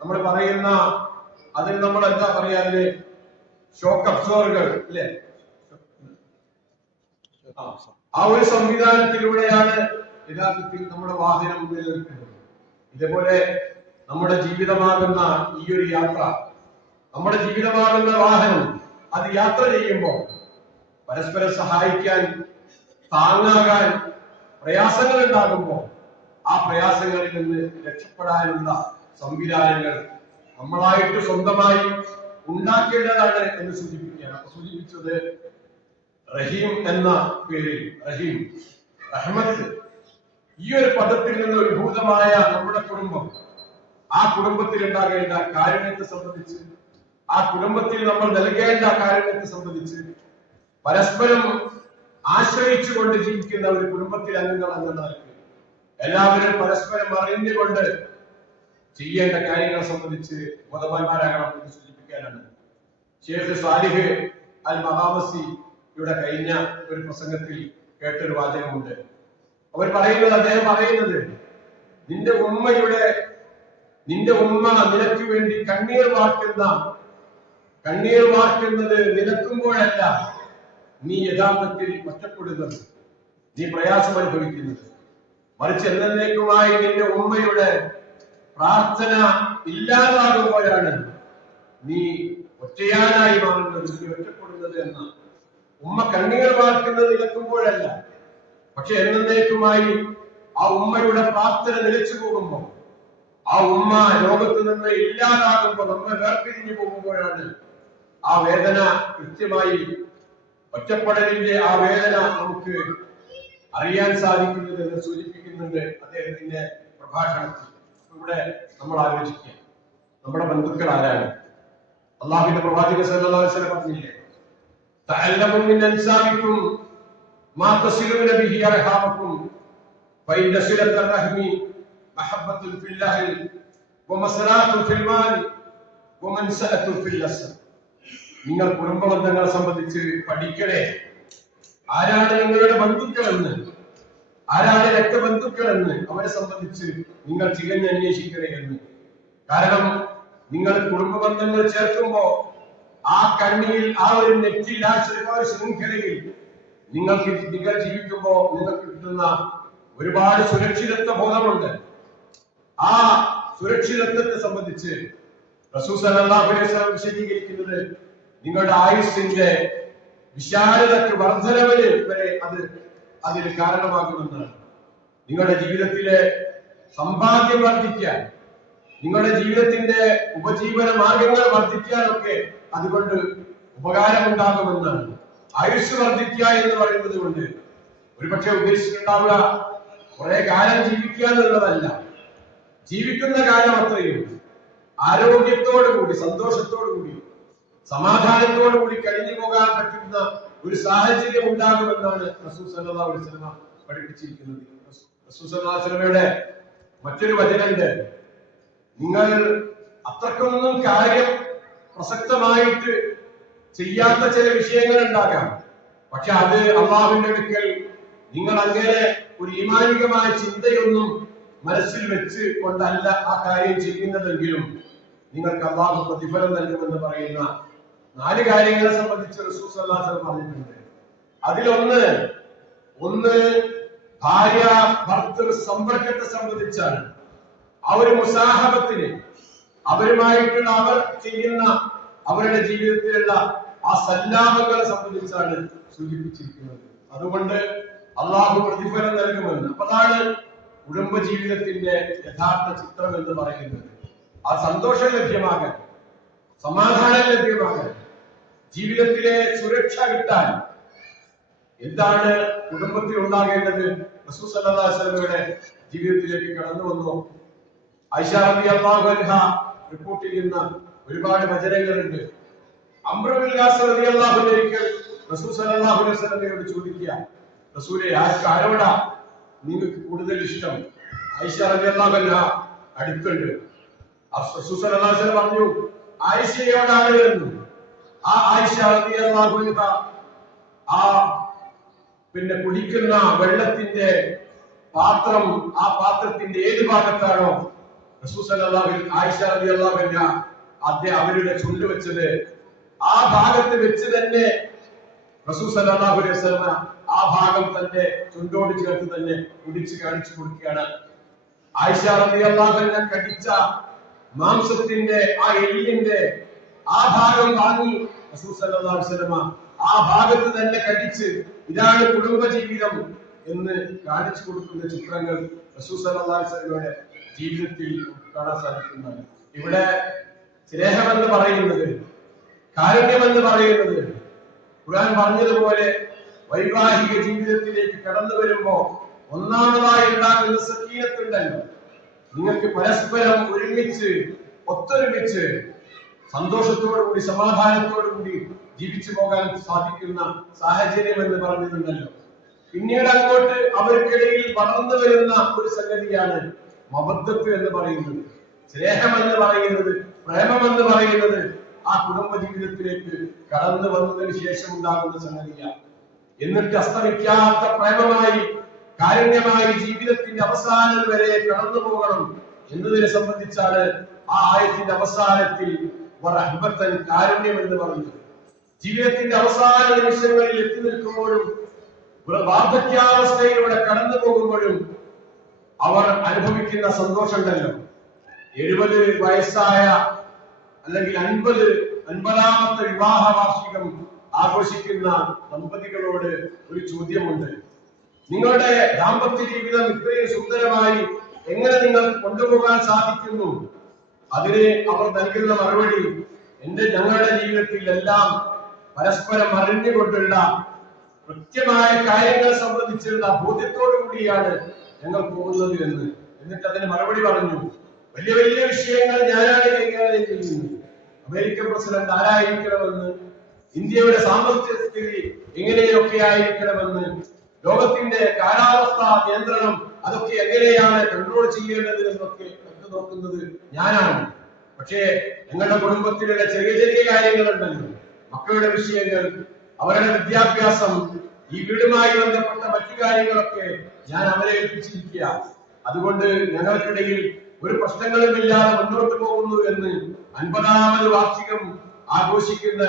നമ്മൾ പറയുന്ന, അതിന് നമ്മൾ എന്താ പറയാ, അതിന് ഷോക്ക് അബ്സോർബറുകൾ ഇല്ലേ? ആ ഒരു സംവിധാനത്തിലൂടെയാണ് യഥാർത്ഥത്തിൽ നമ്മുടെ വാഹനം നിലനിൽക്കുന്നത്. ഇതേപോലെ നമ്മുടെ ജീവിതമാകുന്ന ഈ ഒരു യാത്ര, നമ്മുടെ ജീവിതമാകുന്ന വാഹനം, അത് യാത്ര ചെയ്യുമ്പോൾ പരസ്പരം സഹായിക്കാൻ, താങ്ങാകാൻ പ്രയാസങ്ങൾ ഉണ്ടാകുമ്പോൾ ആ പ്രയാസങ്ങളിൽ നിന്ന് രക്ഷപ്പെടാനുള്ള സംവിധാനങ്ങൾ നമ്മളായിട്ട് സ്വന്തമായി ഉണ്ടാക്കേണ്ടതാണ് എന്ന് സൂചിപ്പിക്കുകയാണ്. സൂചിപ്പിച്ചത് റഹീം എന്ന പേരിൽ, റഹീം, റഹ്മത്ത്, ഈ ഒരു പദത്തിൽ നിന്ന് ഉത്ഭൂതമായ നമ്മുടെ കുടുംബം, ആ കുടുംബത്തിൽ ഉണ്ടാകേണ്ട കാരുണ്യത്തെ സംബന്ധിച്ച്, ആ കുടുംബത്തിൽ നമ്മൾ നൽകേണ്ട കാരുണ്യത്തെ സംബന്ധിച്ച് പരസ്പരം ആശ്രയിച്ചുകൊണ്ട് ജീവിക്കുന്ന ഒരു കുടുംബത്തിലെ അംഗങ്ങൾ എന്നുള്ളവർക്ക് എല്ലാവരും പരസ്പരം അറിഞ്ഞുകൊണ്ട് ചെയ്യേണ്ട കാര്യങ്ങളെ സംബന്ധിച്ച് ബോധവാന്മാരാകണം എന്ന് സൂചിപ്പിക്കാനാണ്. ഷേഖ് സാലിഹ് അൽ മഹാമസിയുടെ കഴിഞ്ഞ ഒരു പ്രസംഗത്തിൽ കേട്ടൊരു വാചകമുണ്ട്. അദ്ദേഹം പറയുന്നത്, നിന്റെ ഉമ്മ നിനക്ക് വേണ്ടി കണ്ണീർ വാർക്കുന്നത് നിലക്കുമ്പോഴല്ല നീ യഥാർത്ഥത്തിൽ ഒറ്റപ്പെടുന്നത്, നീ പ്രയാസം അനുഭവിക്കുന്നത്. മറിച്ച് എന്നേക്കുമായി നിന്റെ ഉമ്മയുടെ പ്രാർത്ഥന ഇല്ലാതാകുമ്പോഴാണ് നീ ഒറ്റയാനായി മാറുന്നത്, നീ ഒറ്റപ്പെടുന്നത് എന്ന. ഉമ്മ കണ്ണീർ വാർക്കുന്നത് നിലക്കുമ്പോഴല്ല, പക്ഷെ എന്നേക്കുമായി ആ ഉമ്മയുടെ പ്രാർത്ഥന നിലച്ചു പോകുമ്പോൾ, ആ ഉമ്മ ലോകത്ത് നിന്ന് ഇല്ലാതാകുമ്പോൾ, നമ്മെ വേർപിരിഞ്ഞു പോകുമ്പോഴാണ് ആ വേദന കൃത്യമായി, ഒറ്റപ്പെടലിന്റെ ആ വേദന നമുക്ക് അറിയാൻ സാധിക്കുന്നത് എന്ന് സൂചിപ്പിക്കുന്നുണ്ട് അദ്ദേഹത്തിന്റെ പ്രഭാഷണത്തിൽ. ഇവിടെ നമ്മൾ ആലോചിക്കുക, നമ്മുടെ ബന്ധുക്കൾ ആരാണ്? അള്ളാഹുവിന്റെ പ്രവാചകൻ സല്ലല്ലാഹു അലൈഹി വസല്ലം പറഞ്ഞില്ലേ, തഅല്ലമു മിൻ അൻസാബികും മാ തസിലുന ബിഹി അർഹാമകും ഫഇന്ന സിലത റഹ്മി മഹബ്ബത്തുൻ ഫില്ലാഹി വമസ്റാത്തുൻ ഫിൽ മാൽ വമൻസഅത്തുൻ ഫിൽ അസ്ർ. നിങ്ങൾ കുടുംബ ബന്ധങ്ങളെ സംബന്ധിച്ച് പഠിക്കണേ. ആരാണ് നിങ്ങളുടെ ബന്ധുക്കളെന്ന്, ആരാണ് രക്തബന്ധുക്കളെന്ന് അവരെ സംബന്ധിച്ച് നിങ്ങൾ തികഞ്ഞ് അന്വേഷിക്കണേ എന്ന്. കാരണം നിങ്ങൾ കുടുംബ ബന്ധങ്ങൾ ചേർക്കുമ്പോ ആ കണ്ണിയിൽ, ആ ഒരു നെറ്റിൽ, ആ ശൃംഖലയിൽ നിങ്ങൾ ജീവിക്കുമ്പോ നിങ്ങൾക്ക് കിട്ടുന്ന ഒരുപാട് സുരക്ഷിതത്വ ബോധമുണ്ട്. ആ സുരക്ഷിതത്വത്തെ സംബന്ധിച്ച് റസൂൽ സല്ലല്ലാഹു അലൈഹി വസല്ലം വിശദീകരിക്കുന്നത് നിങ്ങളുടെ ആയുസ്സിന്റെ വിശാലതക്ക്, വർധനവിന് വരെ അതിന് കാരണമാകുമെന്നാണ്. നിങ്ങളുടെ ജീവിതത്തിലെ സമ്പാദ്യം വർദ്ധിക്കാൻ, നിങ്ങളുടെ ജീവിതത്തിന്റെ ഉപജീവന മാർഗങ്ങൾ വർദ്ധിക്കാനൊക്കെ അതുകൊണ്ട് ഉപകാരമുണ്ടാകുമെന്നാണ്. ആയുസ് വർദ്ധിക്കുക എന്ന് പറയുന്നത് കൊണ്ട് ഒരുപക്ഷെ ഉദ്ദേശിച്ചിട്ടുണ്ടാവുക കുറെ കാലം ജീവിക്കുക എന്നുള്ളതല്ല. ജീവിക്കുന്ന കാലം അത്രയും ആരോഗ്യത്തോടുകൂടി, സന്തോഷത്തോടുകൂടി, സമാധാനത്തോടുകൂടി കഴിഞ്ഞു പോകാൻ പറ്റുന്ന ഒരു സാഹചര്യം ഉണ്ടാകുമെന്നാണ് റസൂൽ സല്ലല്ലാഹു അലൈഹി വസല്ലം പഠിപ്പിച്ചിരിക്കുന്നത്. റസൂൽ സല്ലല്ലാഹു അലൈഹി വസല്ലമയുടെ മറ്റൊരു വചനമുണ്ട്, നിങ്ങൾ അത്രക്കൊന്നും കാര്യം പ്രസക്തമായിട്ട് ചെയ്യാത്ത ചില വിഷയങ്ങൾ ഉണ്ടാകാം, പക്ഷെ അത് അള്ളാഹുവിന്റെ അടുക്കൽ നിങ്ങൾ അങ്ങനെ ഒരു ഈമാനികമായ ചിന്തയൊന്നും മനസ്സിൽ വെച്ച് കൊണ്ടല്ല ആ കാര്യം ചെയ്യുന്നതെങ്കിലും നിങ്ങൾക്ക് അള്ളാഹു പ്രതിഫലം നൽകുമെന്ന് പറയുന്ന 4 കാര്യങ്ങളെ സംബന്ധിച്ച് റസൂൽ സല്ലല്ലാഹു അലൈഹി വസല്ലം പറഞ്ഞിട്ടുണ്ട്. അതിലൊന്ന് ഭാര്യ ഭർത്തൃ സമ്പർക്കത്തെ സംബന്ധിച്ചാണ്. ആ ഒരു മുസാഹബത്തിന്, അവരുമായിട്ടുള്ള അവർ ചെയ്യുന്ന അവരുടെ ജീവിതത്തിലുള്ള ആ സല്ലാപങ്ങളെ സംബന്ധിച്ചാണ് സൂചിപ്പിച്ചിരിക്കുന്നത്. അതുകൊണ്ട് അള്ളാഹു പ്രതിഫലം നൽകുമെന്ന്. അപ്പൊ അതാണ് കുടുംബ ജീവിതത്തിന്റെ യഥാർത്ഥ ചിത്രം എന്ന് പറയുന്നത്. ആ സന്തോഷം ലഭ്യമാകാൻ, സമാധാനം ലഭ്യമാകാൻ, ജീവിതത്തിലെ സുരക്ഷ കിട്ടാൻ എന്താണ് കുടുംബത്തിൽ ഉണ്ടാകേണ്ടത്? റസൂൽ സല്ലല്ലാഹു അലൈഹി വസല്ലമയുടെ ജീവിതത്തിലേക്ക് കടന്നു വന്നു. ആയിഷ റളിയല്ലാഹു അൻഹ റിപ്പോർട്ട് ചെയ്യുന്ന ഒരുപാട് വചനങ്ങളുണ്ട്. അംർ ബിൻ ആസ് റളിയല്ലാഹു അൻഹു ഒരിക്കൽ റസൂൽ സല്ലല്ലാഹു അലൈഹി വസല്ലമയോട് ചോദിക്കുക, റസൂലേ, ആരോടാ നിങ്ങൾക്ക് കൂടുതൽ ഇഷ്ടം? ആയിഷ റളിയല്ലാഹു അൻഹ അടുത്തുണ്ട്. റസൂൽ സല്ലല്ലാഹു അലൈഹി വസല്ലം പറഞ്ഞു, ആയിഷയോടാണ് എന്ന്. ആ ആയിഷ റളിയല്ലാഹു അൻഹ ആ കുടിക്കുന്ന വെള്ളത്തിന്റെ പാത്രം, ആ പാത്രത്തിന്റെ ഏത് ഭാഗത്താണോ റസൂൽ സല്ലല്ലാഹു അലൈഹി ആയിഷ റളിയല്ലാഹു അൻഹ അവരുടെ ചുണ്ട് വെച്ചത്, ആ ഭാഗത്ത് വെച്ച് തന്നെ റസൂൽ സല്ലല്ലാഹു അലൈഹി വസല്ലം ആ ഭാഗം തന്നെ ചുണ്ടോട് ചേർത്ത് തന്നെ കുടിച്ച് കാണിച്ചു കൊടുക്കുകയാണ്. ആയിഷ റളിയല്ലാഹു അൻഹ കടിച്ച മാംസത്തിന്റെ ആ എല്ലിന്റെ ആ ഭാഗം വാങ്ങി റസൂൽ സല്ലല്ലാഹു അലൈഹി വസല്ലമ ആ ഭാഗത്ത് തന്നെ കടിച്ച് ഇതാണ് കുടുംബജീവിതം എന്ന് കാണിച്ചു കൊടുക്കുന്ന ചിത്രങ്ങൾ റസൂൽ സല്ലല്ലാഹു അലൈഹി വസല്ലമയുടെ ജീവിതത്തിൽ കാണാൻ സാധിക്കുന്നതാണ്. ഇവിടെ സ്നേഹമെന്ന് പറയുന്നത്, കാരുണ്യമെന്ന് പറയുന്നത്, ഖുർആൻ പറഞ്ഞതുപോലെ വൈവാഹിക ജീവിതത്തിലേക്ക് കടന്നു വരുമ്പോ ഒന്നാമതായി ഉണ്ടാകുന്ന സക്കീനത്തുണ്ടല്ലോ. നിങ്ങൾക്ക് പരസ്പരം ഒരുമിച്ച് ഒത്തൊരുമിച്ച് സന്തോഷത്തോടുകൂടി സമാധാനത്തോടുകൂടി ജീവിച്ചു പോകാൻ സാധിക്കുന്ന സാഹചര്യം എന്ന് പറഞ്ഞിട്ടുണ്ടല്ലോ. പിന്നീട് അങ്ങോട്ട് അവർക്കിടയിൽ വളർന്നു വരുന്ന ഒരു സംഗതിയാണ് മബദ്ധത്ത് എന്ന് പറയുന്നത്. സ്നേഹം എന്ന് പറയുന്നത്, പ്രേമം എന്ന് പറയുന്നത് ആ കുടുംബ ജീവിതത്തിലേക്ക് കടന്നു വന്നതിന് ശേഷം ഉണ്ടാകുന്ന സംഗതിയാണ്. എന്നിട്ട് അസ്തമിക്കാത്ത പ്രേമമായി കാരുണ്യമായി ജീവിതത്തിന്റെ അവസാനം വരെ കടന്നു പോകണം എന്നതിനെ സംബന്ധിച്ചാണ് ആ ആയത്തിന്റെ അവസാനത്തിൽ റഹ്മത്തൻ കാരുണ്യം എന്ന് പറഞ്ഞത്. ജീവിതത്തിന്റെ അവസാന നിമിഷങ്ങളിൽ എത്തി നിൽക്കുമ്പോഴും വാർദ്ധക്യാവസ്ഥയിലൂടെ കടന്നു പോകുമ്പോഴും അവർ അനുഭവിക്കുന്ന സന്തോഷമുണ്ടല്ലോ. 70 വയസ്സായ അല്ലെങ്കിൽ 50ാമത്തെ വിവാഹ വാർഷികം ആഘോഷിക്കുന്ന ദമ്പതികളോട് ഒരു ചോദ്യമുണ്ട്. നിങ്ങളുടെ ദാമ്പത്യ ജീവിതം ഇത്രയും സുന്ദരമായി എങ്ങനെ നിങ്ങൾക്ക് കൊണ്ടുപോകാൻ സാധിക്കുന്നു? അതിന് അവർ നൽകുന്ന മറുപടി, ഞങ്ങളുടെ ജീവിതത്തിൽ എല്ലാം പരസ്പരം അറിഞ്ഞുകൊണ്ടുള്ള കൃത്യമായ കാര്യങ്ങൾ സംബന്ധിച്ചുള്ള ബോധ്യത്തോടു കൂടിയാണ് ഞങ്ങൾ പോകുന്നത് എന്ന്. എന്നിട്ട് അതിന് മറുപടി പറഞ്ഞു, വലിയ വലിയ വിഷയങ്ങൾ ഞാനാണ് കൈകാര്യം ചെയ്യുന്നത്. അമേരിക്കൻ പ്രസിഡന്റ് ആരായിരിക്കണമെന്ന്, ഇന്ത്യയുടെ സാമ്പത്തിക സ്ഥിതി എങ്ങനെയൊക്കെ ആയിരിക്കണമെന്ന്, ലോകത്തിന്റെ കാലാവസ്ഥ നിയന്ത്രണം അതൊക്കെ എങ്ങനെയാണ് കൺട്രോൾ ചെയ്യേണ്ടത് എന്നൊക്കെ നോക്കുന്നത് ഞാനാണ്. പക്ഷേ ഞങ്ങളുടെ കുടുംബത്തിലുള്ള ചെറിയ ചെറിയ കാര്യങ്ങളുണ്ടല്ലോ, മക്കളുടെ വിഷയങ്ങൾ, അവരുടെ വിദ്യാഭ്യാസം, ഈ വീടുമായി ബന്ധപ്പെട്ട മറ്റു കാര്യങ്ങളൊക്കെ ഞാൻ അവരെ ഏൽപ്പിച്ചിരിക്കുക. അതുകൊണ്ട് ഞങ്ങൾക്കിടയിൽ ഒരു പ്രശ്നങ്ങളുമില്ലാതെ മുന്നോട്ട് പോകുന്നു എന്ന് 50ാമത് വാർഷികം ആഘോഷിക്കുന്ന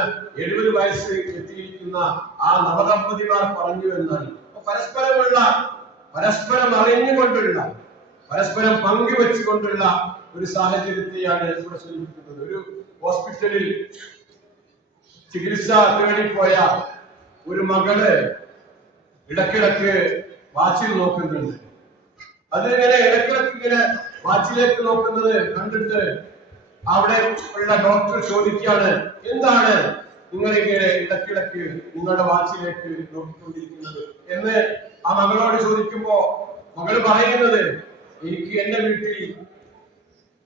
70 വയസ്സ് എത്തിയിരിക്കുന്ന ആ നവദമ്പതിമാർ പറഞ്ഞു എന്നാണ്. പരസ്പരം അറിഞ്ഞുകൊണ്ടുള്ള, പരസ്പരം പങ്കുവെച്ചുകൊണ്ടുള്ള ഒരു സാഹചര്യത്തെയാണ് ഇവിടെ സൂചിപ്പിക്കുന്നത്. ഒരു ഹോസ്പിറ്റലിൽ ചികിത്സ തേടിപ്പോയ ഒരു മകള് ഇടക്കിടക്ക് വാച്ചിൽ നോക്കുന്നുണ്ട്. അതിങ്ങനെ ഇടക്കിടക്ക് ഇങ്ങനെ വാച്ചിലേക്ക് നോക്കുന്നത് കണ്ടിട്ട് അവിടെ ഉള്ള ഡോക്ടർ ചോദിക്കുകയാണ്, എന്താണ് നിങ്ങളിങ്ങനെ ഇടക്കിടക്ക് നിങ്ങളുടെ വാച്ചിലേക്ക് നോക്കിക്കൊണ്ടിരിക്കുന്നത് എന്ന് ആ മകളോട് ചോദിക്കുമ്പോ മകള് പറയുന്നത്, എനിക്ക് എന്റെ വീട്ടിൽ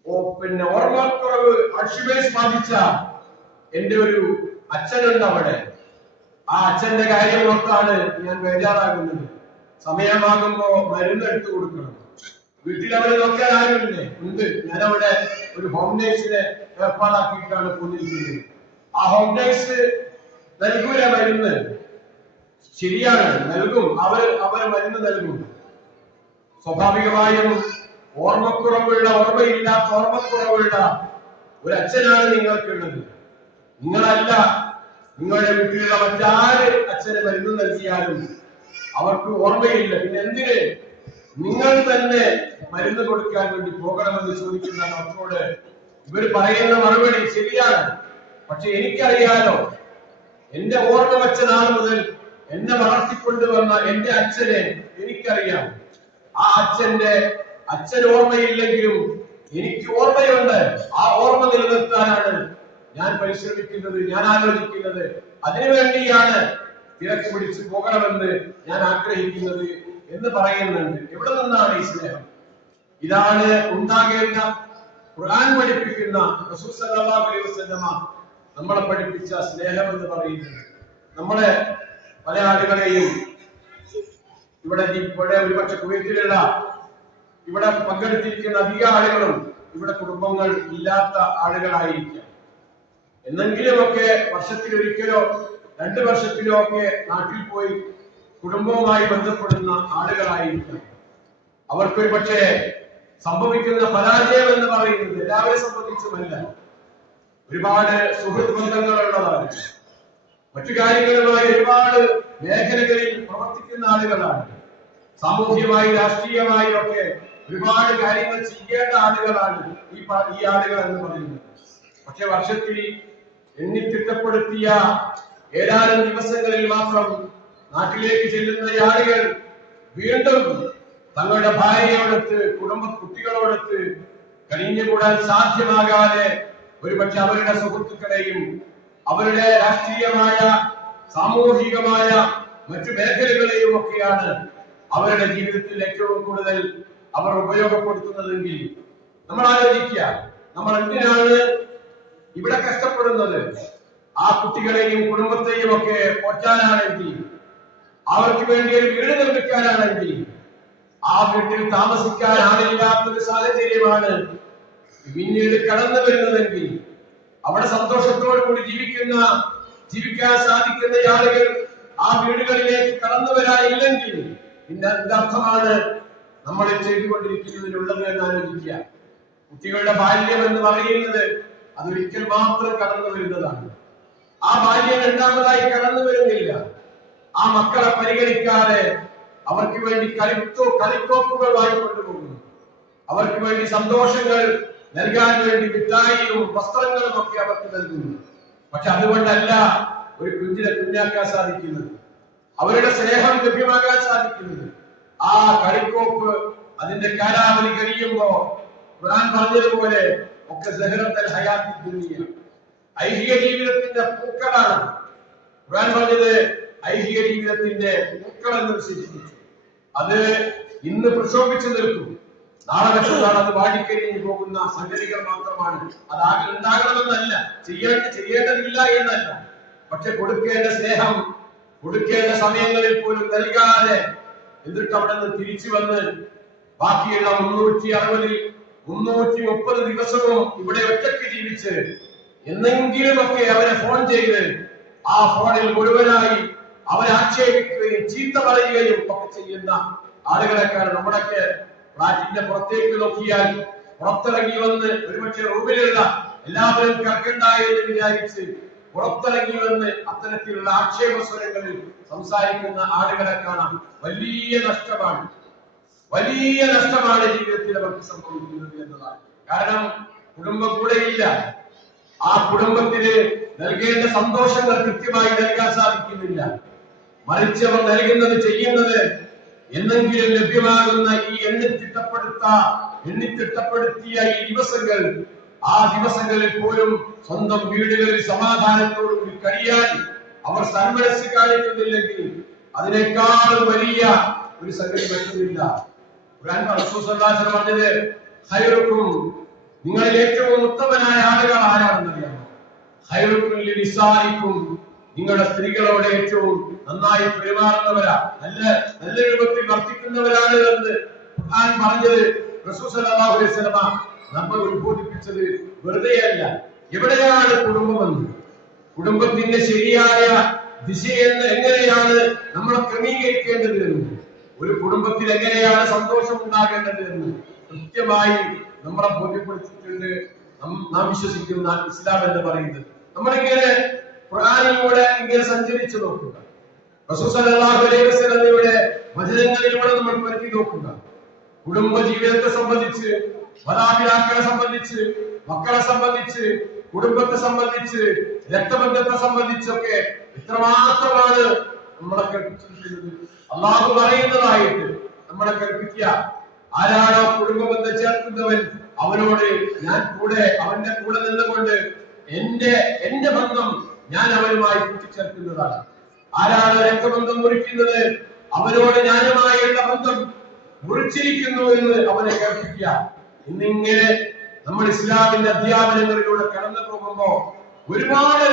ഓർമ്മക്കുറവ്, അൾഷിമേഴ്സ് ബാധിച്ച എന്റെ ഒരു അച്ഛനുണ്ട് അവിടെ. ആ അച്ഛന്റെ കാര്യം ഓർത്താണ് ഞാൻ ബേജാറാകുന്നത്. സമയമാകുമ്പോ മരുന്ന് എടുത്തു കൊടുക്കണം. വീട്ടിൽ അവരെ നോക്കാൻ ആരുമില്ലേ? ഉണ്ട്. ഞാൻ അവിടെ ഒരു ഹോം നേഴ്സിനെ ഏർപ്പാടാക്കിയിട്ടാണ് പോന്നിരിക്കുന്നത്. ആ ഹോം നേഴ്സ് നൽകൂല മരുന്ന്. ശരിയാണ്, നൽകും. അവര് മരുന്ന് നൽകും. സ്വാഭാവികമായും ഓർമ്മയില്ലാത്ത ഓർമ്മക്കുറവുള്ള ഒരു അച്ഛനാണ് നിങ്ങൾക്കുള്ളത്. നിങ്ങളല്ല, നിങ്ങളുടെ വീട്ടിലുള്ള മറ്റാര് അച്ഛന് മരുന്ന് നൽകിയാലും അവർക്ക് ഓർമ്മയില്ല. പിന്നെ എന്തിന് നിങ്ങൾ തന്നെ മരുന്ന് കൊടുക്കാൻ വേണ്ടി പോകണമെന്ന് ചോദിക്കുന്ന ഡോക്ടറോട് ഇവർ പറയുന്ന മറുപടി ശരിയാണ്. പക്ഷെ എനിക്കറിയാലോ, എന്റെ ഓർമ്മ വെച്ച നാൾ മുതൽ എന്നെ വളർത്തിക്കൊണ്ടുവന്ന എന്റെ അച്ഛനെ എനിക്കറിയാം. ആ അച്ഛൻ ഓർമ്മയില്ലെങ്കിലും എനിക്ക് ഓർമ്മയുണ്ട്. ആ ഓർമ്മ നിലനിർത്താനാണ് ഞാൻ പരിശ്രമിക്കുന്നത്, ഞാൻ ആലോചിക്കുന്നത്. അതിനുവേണ്ടിയാണ് തിരക്ക് പിടിച്ച് പോകണമെന്ന് ഞാൻ ആഗ്രഹിക്കുന്നത് എന്ന് പറയുന്നുണ്ട്. എവിടെ നിന്നാണ് ഈ സ്നേഹം? ഇതാണ് ഉണ്ടാകേണ്ട. ഖുർആൻ പഠിപ്പിക്കുന്ന റസൂൽ സല്ലല്ലാഹു അലൈഹി വസല്ലമ നമ്മളെ പഠിപ്പിച്ച സ്നേഹം എന്ന് പറയുന്നത്. നമ്മളെ പല ആളുകളെയും ഇവിടെ ഒരുപക്ഷെ കുവൈറ്റിലുള്ള ഇവിടെ പങ്കെടുത്തിരിക്കുന്ന അധിക ആളുകളും ഇവിടെ കുടുംബങ്ങൾ ഇല്ലാത്ത ആളുകളായിരിക്കാം. എന്നെങ്കിലുമൊക്കെ വർഷത്തിലൊരിക്കലോ 2 വർഷത്തിലോ ഒക്കെ നാട്ടിൽ പോയി കുടുംബവുമായി ബന്ധപ്പെടുന്ന ആളുകളായിരിക്കാം. അവർക്കൊരു പക്ഷേ സംഭവിക്കുന്ന പരാജയം എന്ന് പറയുന്നത് എല്ലാവരെ സംബന്ധിച്ചുമല്ല. ഒരുപാട് സുഹൃത്ത് ബന്ധങ്ങളുള്ളതാണ്, മറ്റു കാര്യങ്ങളുമായി ഒരുപാട് മേഖലകളിൽ പ്രവർത്തിക്കുന്ന ആളുകളാണ്. സാമൂഹ്യമായി രാഷ്ട്രീയമായി ഒക്കെ ഒരുപാട് കാര്യങ്ങൾ ചെയ്യേണ്ട ആളുകളാണ് ഈ ആളുകൾ എന്ന് പറയുന്നത്. പക്ഷെ വർഷത്തിൽ എണ്ണിത്തിട്ടപ്പെടുത്തിയ ഏതാനും ദിവസങ്ങളിൽ മാത്രം നാട്ടിലേക്ക് ചെല്ലുന്ന ഈ ആളുകൾ വീണ്ടും തങ്ങളുടെ ഭാര്യയോടൊത്ത് കുട്ടികളോടൊത്ത് കഴിഞ്ഞുകൂടാൻ സാധ്യമാകാതെ ഒരുപക്ഷെ അവരുടെ സുഹൃത്തുക്കളെയും അവരുടെ രാഷ്ട്രീയമായ സാമൂഹികമായ മറ്റു മേഖലകളെയും ഒക്കെയാണ് അവരുടെ ജീവിതത്തിൽ ഏറ്റവും കൂടുതൽ അവർ ഉപയോഗപ്പെടുത്തുന്നതെങ്കിൽ നമ്മൾ ആലോചിക്കുക, നമ്മൾ എന്തിനാണ് ഇവിടെ കഷ്ടപ്പെടുന്നത്? ആ കുട്ടികളെയും കുടുംബത്തെയും ഒക്കെ പോറ്റാനാണെങ്കിൽ, അവർക്ക് വേണ്ടി ഒരു വീട് നിർമ്മിക്കാനാണെങ്കിൽ, ആ വീട്ടിൽ താമസിക്കാൻ ആളില്ലാത്തൊരു സാഹചര്യമാണ് പിന്നീട് കടന്നു വരുന്നതെങ്കിൽ, അവിടെ സന്തോഷത്തോടു കൂടി ജീവിക്കാൻ സാധിക്കുന്ന ആളുകൾ ആ വീടുകളിലേക്ക് കടന്നു വരാനില്ലെങ്കിൽ പിന്നെ എന്തർത്ഥമാണ് നമ്മൾ ചെയ്തുകൊണ്ടിരിക്കുന്നതിനുള്ളത് എന്ന് ആലോചിക്കുക. കുട്ടികളുടെ ബാല്യം എന്ന് പറയുന്നത് അതൊരിക്കൽ മാത്രം കടന്നു വരുന്നതാണ്. ആ ബാല്യം രണ്ടാമതായി കടന്നു വരുന്നില്ല. ആ മക്കളെ പരിഗണിക്കാതെ അവർക്ക് വേണ്ടി കളിക്കോപ്പുകൾ വാങ്ങിക്കൊണ്ടുപോകുന്നു. അവർക്ക് വേണ്ടി സന്തോഷങ്ങൾ നൽകാൻ വേണ്ടി മിഠായിയും വസ്ത്രങ്ങളും ഒക്കെ അവർക്ക് നൽകുന്നു. പക്ഷെ അതുകൊണ്ടല്ല ഒരു കുഞ്ഞിനെ കുഞ്ഞാക്കാൻ സാധിക്കുന്നത്, അവരുടെ സ്നേഹം ലഭ്യമാകാൻ സാധിക്കുന്നത്. ആ കളിക്കോപ്പ് അതിന്റെ കാലാവധി കഴിയുമ്പോ ഖുർആൻ പറഞ്ഞതുപോലെ ഒക്കെ സഹറത്തുൽ ഹയാത്തി ദുനിയ, ഐഹിക ജീവിതത്തിന്റെ പൂക്കളാണ്. ഖുർആൻ പറഞ്ഞത് ഐഹിക ജീവിതത്തിന്റെ പൂക്കൾ എന്ന് വിശേഷിപ്പിച്ചു. അത് ഇന്ന് പ്രക്ഷോഭിച്ചു നിൽക്കും, നാളെ മറ്റന്നാൾ അത് വാടിക്കരിഞ്ഞു പോകുന്ന സംഗതികൾ മാത്രമാണ്. അത് ഉണ്ടാകണമെന്നല്ല, ചെയ്യേണ്ടതില്ല എന്നല്ല. പക്ഷെ കൊടുക്കേണ്ട സ്നേഹം കൊടുക്കേണ്ട സമയങ്ങളിൽ പോലും നൽകാതെ എന്നിട്ട് അവിടെ നിന്ന് തിരിച്ചു വന്ന് ബാക്കിയുള്ള 330 ദിവസവും ഇവിടെ ഒറ്റയ്ക്ക് ജീവിച്ച് എന്നെങ്കിലുമൊക്കെ അവരെ ഫോൺ ചെയ്ത് ആ ഫോണിൽ മുഴുവനായി അവരെ ആക്ഷേപിക്കുകയും ചീത്ത പറയുകയും ഒക്കെ ചെയ്യുന്ന ആളുകളെക്കാൾ നമ്മുടെയൊക്കെ ഫ്ലാറ്റിന്റെ പുറത്തേക്ക് നോക്കിയാൽ പുറത്തിറങ്ങി വന്ന് ഒരുപക്ഷെ റൂമിലുള്ള എല്ലാവരും കേൾക്കണ്ട എന്ന് വിചാരിച്ച് പുറത്തിറങ്ങി വന്ന് അത്തരത്തിലുള്ള ആക്ഷേപ സ്വരങ്ങളിൽ സംസാരിക്കുന്ന ആളുകളെ കാണാം. വലിയ നഷ്ടമാണ് ജീവിതത്തിൽ അവർക്ക് സംഭവിക്കുന്നത് എന്നതാണ്. കാരണം കുടുംബം കൂടെയില്ല. ആ കുടുംബത്തിന് നൽകേണ്ട സന്തോഷങ്ങൾ കൃത്യമായി നൽകാൻ സാധിക്കുന്നില്ല. മറിച്ച് അവർ ചെയ്യുന്നത് എന്നെങ്കിലും ലഭ്യമാകുന്ന ഈ എണ്ണിത്തിട്ടപ്പെടുത്തിയ ഈ ദിവസങ്ങൾ, ആ ദിവസങ്ങളിൽ പോലും സ്വന്തം വീടുകളിൽ സമാധാനത്തോടുകൂടി കഴിയാൻ അവർ സന്മനസ് കാണിക്കുന്നില്ലെങ്കിൽ അതിനേക്കാൾ വലിയ ഒരു സംഗതി പറ്റുന്നില്ല. പറഞ്ഞത് ഖൈറുക്കും, നിങ്ങളിൽ ഏറ്റവും ഉത്തമനായ ആളുകൾ ആരാണെന്നറിയാമോ? ഖൈറുക്കും ലിനിസാഇക്കും, നിങ്ങളുടെ സ്ത്രീകളോട് ഏറ്റവും നന്നായി പെരുമാറുന്നവരാ, നല്ല രൂപത്തിൽ വർത്തിക്കുന്നവരാണ് എന്ന് ഖുർആൻ പറഞ്ഞത് റസൂൽ സല്ലല്ലാഹു അലൈഹി വസല്ലമ നമ്മൾ ഉത്ബോധിപ്പിച്ചത് വെറുതെയല്ല. എവിടെയാണ് കുടുംബമെന്ന്, കുടുംബത്തിന്റെ ശരിയായ ദിശയെന്ന് എങ്ങനെയാണ് നമ്മൾ ക്രമീകരിക്കേണ്ടത് എന്ന്, ഒരു കുടുംബത്തിൽ എങ്ങനെയാണ് സന്തോഷം ഉണ്ടാകേണ്ടത് എന്ന് കൃത്യമായി നമ്മളെ ബോധ്യപ്പെടുത്തിയിട്ടുണ്ട് നാം വിശ്വസിക്കുന്ന ഇസ്ലാം എന്ന് പറയുന്നത്. നമ്മളിങ്ങനെ ഖുർആനിലൂടെ ഇങ്ങനെ സഞ്ചരിച്ചു നോക്കുക, റസൂൽ സല്ലല്ലാഹു അലൈഹി വസല്ലമയുടെ വചനങ്ങളിലൂടെ നമ്മൾ പരത്തി നോക്കുക. കുടുംബ ജീവിതത്തെ സംബന്ധിച്ച്, മാതാപിതാക്കളെ സംബന്ധിച്ച്, മക്കളെ സംബന്ധിച്ച്, കുടുംബത്തെ സംബന്ധിച്ച്, രക്തബന്ധത്തെ സംബന്ധിച്ചൊക്കെ എത്രമാത്രമാണ് നമ്മളെ കൽപ്പിച്ചിരിക്കുന്നത്. അള്ളാഹു പറയുന്നതായിട്ട് നമ്മളെ കൽപ്പിക്കുക. ആരാണോ കുടുംബബന്ധം ചേർക്കുന്നവൻ അവനോട് ഞാൻ അവന്റെ കൂടെ നിന്നുകൊണ്ട് എന്റെ ബന്ധം ഞാൻ അവനുമായി കൂട്ടിച്ചേർക്കുന്നതാണ്. ആരാണ് രക്തബന്ധം മുറിക്കുന്നത് അവനോട് ഞാനുമായുള്ള ബന്ധം മുറിച്ചിരിക്കുന്നു എന്ന് അവനെ കേൾപ്പിക്കുക. ഇന്നിങ്ങനെ നമ്മൾ ഇസ്ലാമിന്റെ അധ്യാപനങ്ങളിലൂടെ കടന്നു പോകുമ്പോ ഒരുപാട്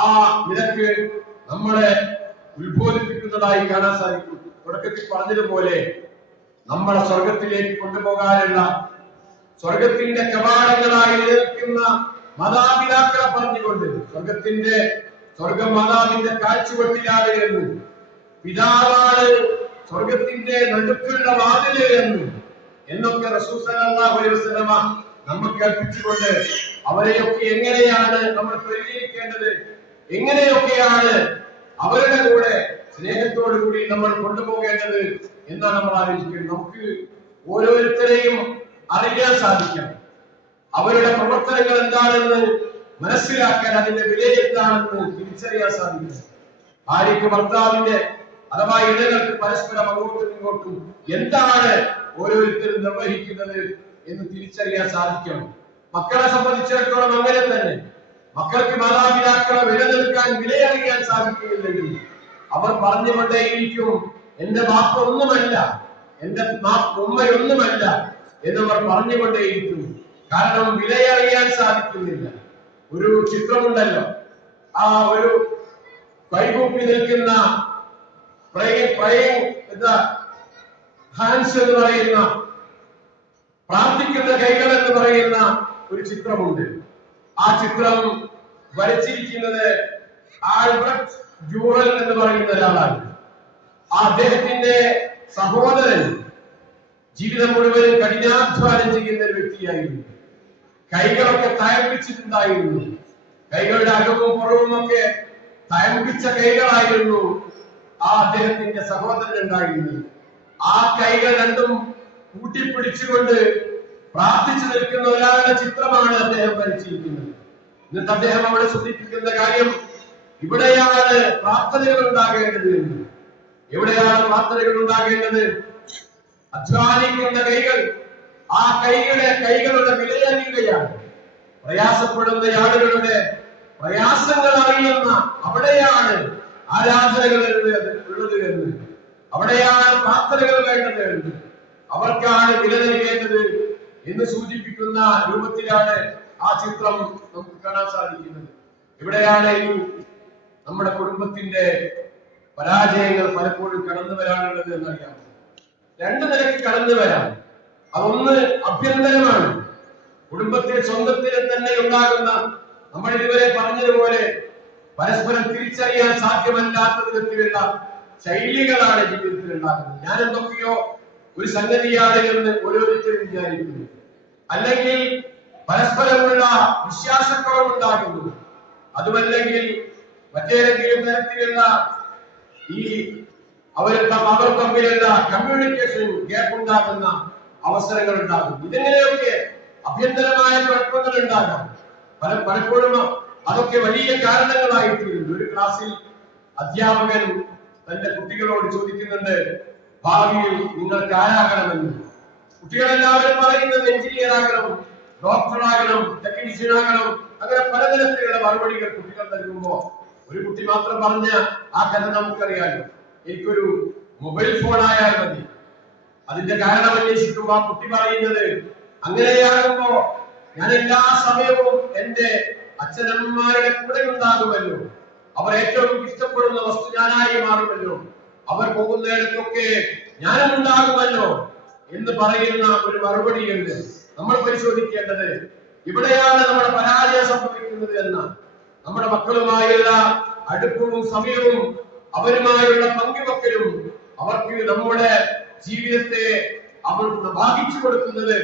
ആ നിരക്ക് നമ്മളെ ഉത്ബോധിപ്പിക്കുന്നതായി കാണാൻ സാധിക്കും. തുടക്കത്തിൽ പറഞ്ഞതുപോലെ നമ്മളെ സ്വർഗത്തിലേക്ക് കൊണ്ടുപോകാനുള്ള സ്വർഗത്തിന്റെ കവാടങ്ങളായി നിലനിൽക്കുന്ന മാതാപിതാക്കളെ പറഞ്ഞുകൊണ്ട് സ്വർഗം മാതാവിന്റെ കാഴ്ചവെട്ടിലാണ് എന്ന്, പിതാവാണ് സ്വർഗത്തിന്റെ നടുക്കുള്ള വാതില് എന്നൊക്കെ റസൂൽ സല്ലല്ലാഹു അലൈഹി വസല്ലമ നമ്മൾ കേൾപ്പിച്ചുകൊണ്ട് അവരെയൊക്കെ എങ്ങനെയാണ് നമ്മൾ പരിചരിക്കേണ്ടത്, എങ്ങനെയൊക്കെയാണ് അവരുടെ കൂടെ സ്നേഹത്തോടു കൂടി നമ്മൾ കൊണ്ടുപോകേണ്ടത് എന്നാണ് നമ്മൾ ആലോചിക്കുന്നത്. നമുക്ക് ഓരോരുത്തരെയും അറിയാൻ സാധിക്കണം. അവരുടെ പ്രവർത്തനങ്ങൾ എന്താണെന്ന് മനസ്സിലാക്കാൻ, അതിന്റെ വില എന്താണെന്ന് തിരിച്ചറിയാൻ സാധിക്കണം. ഭാര്യയ്ക്ക് ഭർത്താവിന്റെ അഥവാ ഇണകൾക്ക് പരസ്പരം അങ്ങോട്ടും ഇങ്ങോട്ടും എന്താണ് ഓരോരുത്തരും നിർവഹിക്കുന്നത് എന്ന് തിരിച്ചറിയാൻ സാധിക്കണം. മക്കളെ സംബന്ധിച്ചിടത്തോളം അങ്ങനെ തന്നെ. മക്കൾക്ക് മാതാപിതാക്കളെ വില നൽകാൻ, വിലയറിയാൻ സാധിക്കുന്നില്ലെങ്കിൽ അവർ പറഞ്ഞുകൊണ്ടേയിരിക്കും, എന്റെ ബാപ്പ ഒന്നുമല്ല, എന്റെ ഉമ്മയൊന്നുമല്ല എന്നവർ പറഞ്ഞുകൊണ്ടേയിരിക്കും. കാരണം വിലയറിയാൻ സാധിക്കുന്നില്ല. ഒരു ചിത്രമുണ്ടല്ലോ, ആ ഒരു കൈകൂപ്പി നിൽക്കുന്ന ഹാൻഡ്സ് എന്ന് പറയുന്ന, പ്രാർത്ഥിക്കുന്ന കൈകൾ എന്ന് പറയുന്ന ഒരു ചിത്രമുണ്ട്. ആ ചിത്രം വരച്ചിരിക്കുന്നത് ആൽബർട്ട് ഡ്യൂറൽ എന്ന് പറയുന്ന ഒരാളാണ്. അദ്ദേഹത്തിന്റെ സഹോദരൻ ജീവിതം മുഴുവനും കഠിനാധ്വാനം ചെയ്യുന്ന ഒരു വ്യക്തിയായിരുന്നു. കൈകളൊക്കെ തയമ്പിച്ചിട്ടുണ്ടായിരുന്നു. കൈകളുടെ അകവും പുറവും ഒക്കെ തയമ്പിച്ച കൈകളായിരുന്നു അദ്ദേഹത്തിന്റെ സഹോദരൻ ഉണ്ടായിരുന്നത്. ആ കൈകൾ രണ്ടും കൂട്ടിപ്പിടിച്ചുകൊണ്ട് പ്രാർത്ഥിച്ചു നിൽക്കുന്ന ഒരാളുടെ ചിത്രമാണ് അദ്ദേഹം വരച്ചിരിക്കുന്നത്. എന്നിട്ട് അദ്ദേഹം അവിടെ സൂചിപ്പിക്കുന്ന കാര്യം, ഇവിടെയാണ് പ്രാർത്ഥനകൾ ഉണ്ടാകേണ്ടത് എന്ന്. എവിടെയാണ് പ്രാർത്ഥനകൾ ഉണ്ടാകേണ്ടത്? അധ്വാനിക്കുന്ന കൈകൾ, ആ കൈകളുടെ വിലയറിയുകയാണ്. പ്രയാസപ്പെടുന്ന ആളുകളുടെ പ്രയാസങ്ങൾ അറിയുന്ന അവിടെയാണ് ആരാധനകൾ ഉള്ളത് എന്ന്, അവിടെയാണ് പ്രാർത്ഥനകൾ വേണ്ടത് എന്ന്, അവർക്കാണ് വില നൽകേണ്ടത് എന്ന് സൂചിപ്പിക്കുന്ന രൂപത്തിലാണ് ആ ചിത്രം നമുക്ക് കാണാൻ സാധിക്കുന്നത്. ഇവിടെയാണ് നമ്മുടെ കുടുംബത്തിന്റെ പരാജയങ്ങൾ പലപ്പോഴും കടന്നു വരാനുള്ളത് എന്നറിയാം. രണ്ടു നിലയ്ക്ക് കടന്നു വരാം. അതൊന്ന് അഭ്യന്തരമാണ്. കുടുംബത്തിൽ സ്വന്തത്തിൽ തന്നെ ഉണ്ടാകുന്ന, നമ്മൾ ഇതുവരെ പറഞ്ഞതുപോലെ പരസ്പരം തിരിച്ചറിയാൻ സാധ്യമല്ലാത്ത വിധത്തിലുള്ള ശൈലികളാണ് ജീവിതത്തിൽ ഉണ്ടാകുന്നത്. ഞാൻ എന്തൊക്കെയോ ഒരു സംഗതിയാണ് എന്ന് ഓരോരുത്തരും വിചാരിക്കുന്നു. അല്ലെങ്കിൽ പരസ്പരമുള്ള വിശ്വാസക്കുറവുണ്ടാകുന്നു. അതുമല്ലെങ്കിൽ മറ്റേതെങ്കിലും തരത്തിലുള്ള അവർ തമ്മിലുള്ള കമ്മ്യൂണിക്കേഷൻ ഗ്യാപ്പ് ഉണ്ടാകുന്ന അവസരങ്ങൾ ഉണ്ടാകും. ഇതിനെയൊക്കെ അഭ്യന്തരമായ കുഴപ്പങ്ങൾ ഉണ്ടാകാം. പലപ്പോഴും അതൊക്കെ വലിയ കാരണങ്ങളായിത്തീരുന്നു. ഒരു ക്ലാസ്സിൽ അധ്യാപകൻ തന്റെ കുട്ടികളോട് ചോദിക്കുന്നുണ്ട്, ഭാവിയിൽ നിങ്ങൾക്ക് ആരാകണമെന്ന്. കുട്ടികളെല്ലാവരും പറയുന്നത് എഞ്ചിനീയർ ആകണം, ഡോക്ടർ ആകണം, ടെക്നീഷ്യൻ ആകണം, അങ്ങനെ പലതരത്തിലുള്ള മറുപടികൾ കുട്ടികൾ നൽകുമ്പോ ഒരു കുട്ടി മാത്രം പറഞ്ഞ ആ കഥ നമുക്കറിയാലോ, എനിക്കൊരു മൊബൈൽ ഫോൺ ആയാൽ മതി. അതിന്റെ കാരണം അന്വേഷിക്കുമ്പോ ആ കുട്ടി പറയുന്നത്, അങ്ങനെയാകുമ്പോ ഞാൻ എല്ലാ സമയവും എന്റെ അച്ഛനമ്മമാരുടെ കൂടെ ഉണ്ടാകുമല്ലോ, അവർ ഏറ്റവും ഇഷ്ടപ്പെടുന്ന വസ്തു ഞാനായി മാറുമല്ലോ, അവർ പോകുന്നിടത്തൊക്കെ ഞാനും ഉണ്ടാകുമല്ലോ എന്ന് പറയുന്ന ഒരു മറുപടിയുണ്ട്. നമ്മൾ പരിശോധിക്കേണ്ടത് ഇവിടെയാണ് നമ്മുടെ പരാജയം സംഭവിക്കുന്നത് എന്ന. നമ്മുടെ മക്കളുമായുള്ള അടുപ്പവും സമയവും അവരുമായുള്ള പങ്കുവെക്കലും അവർക്ക് നമ്മുടെ ജീവിതത്തെ അവർ ഭാഗിച്ചു കൊടുക്കുന്നത്,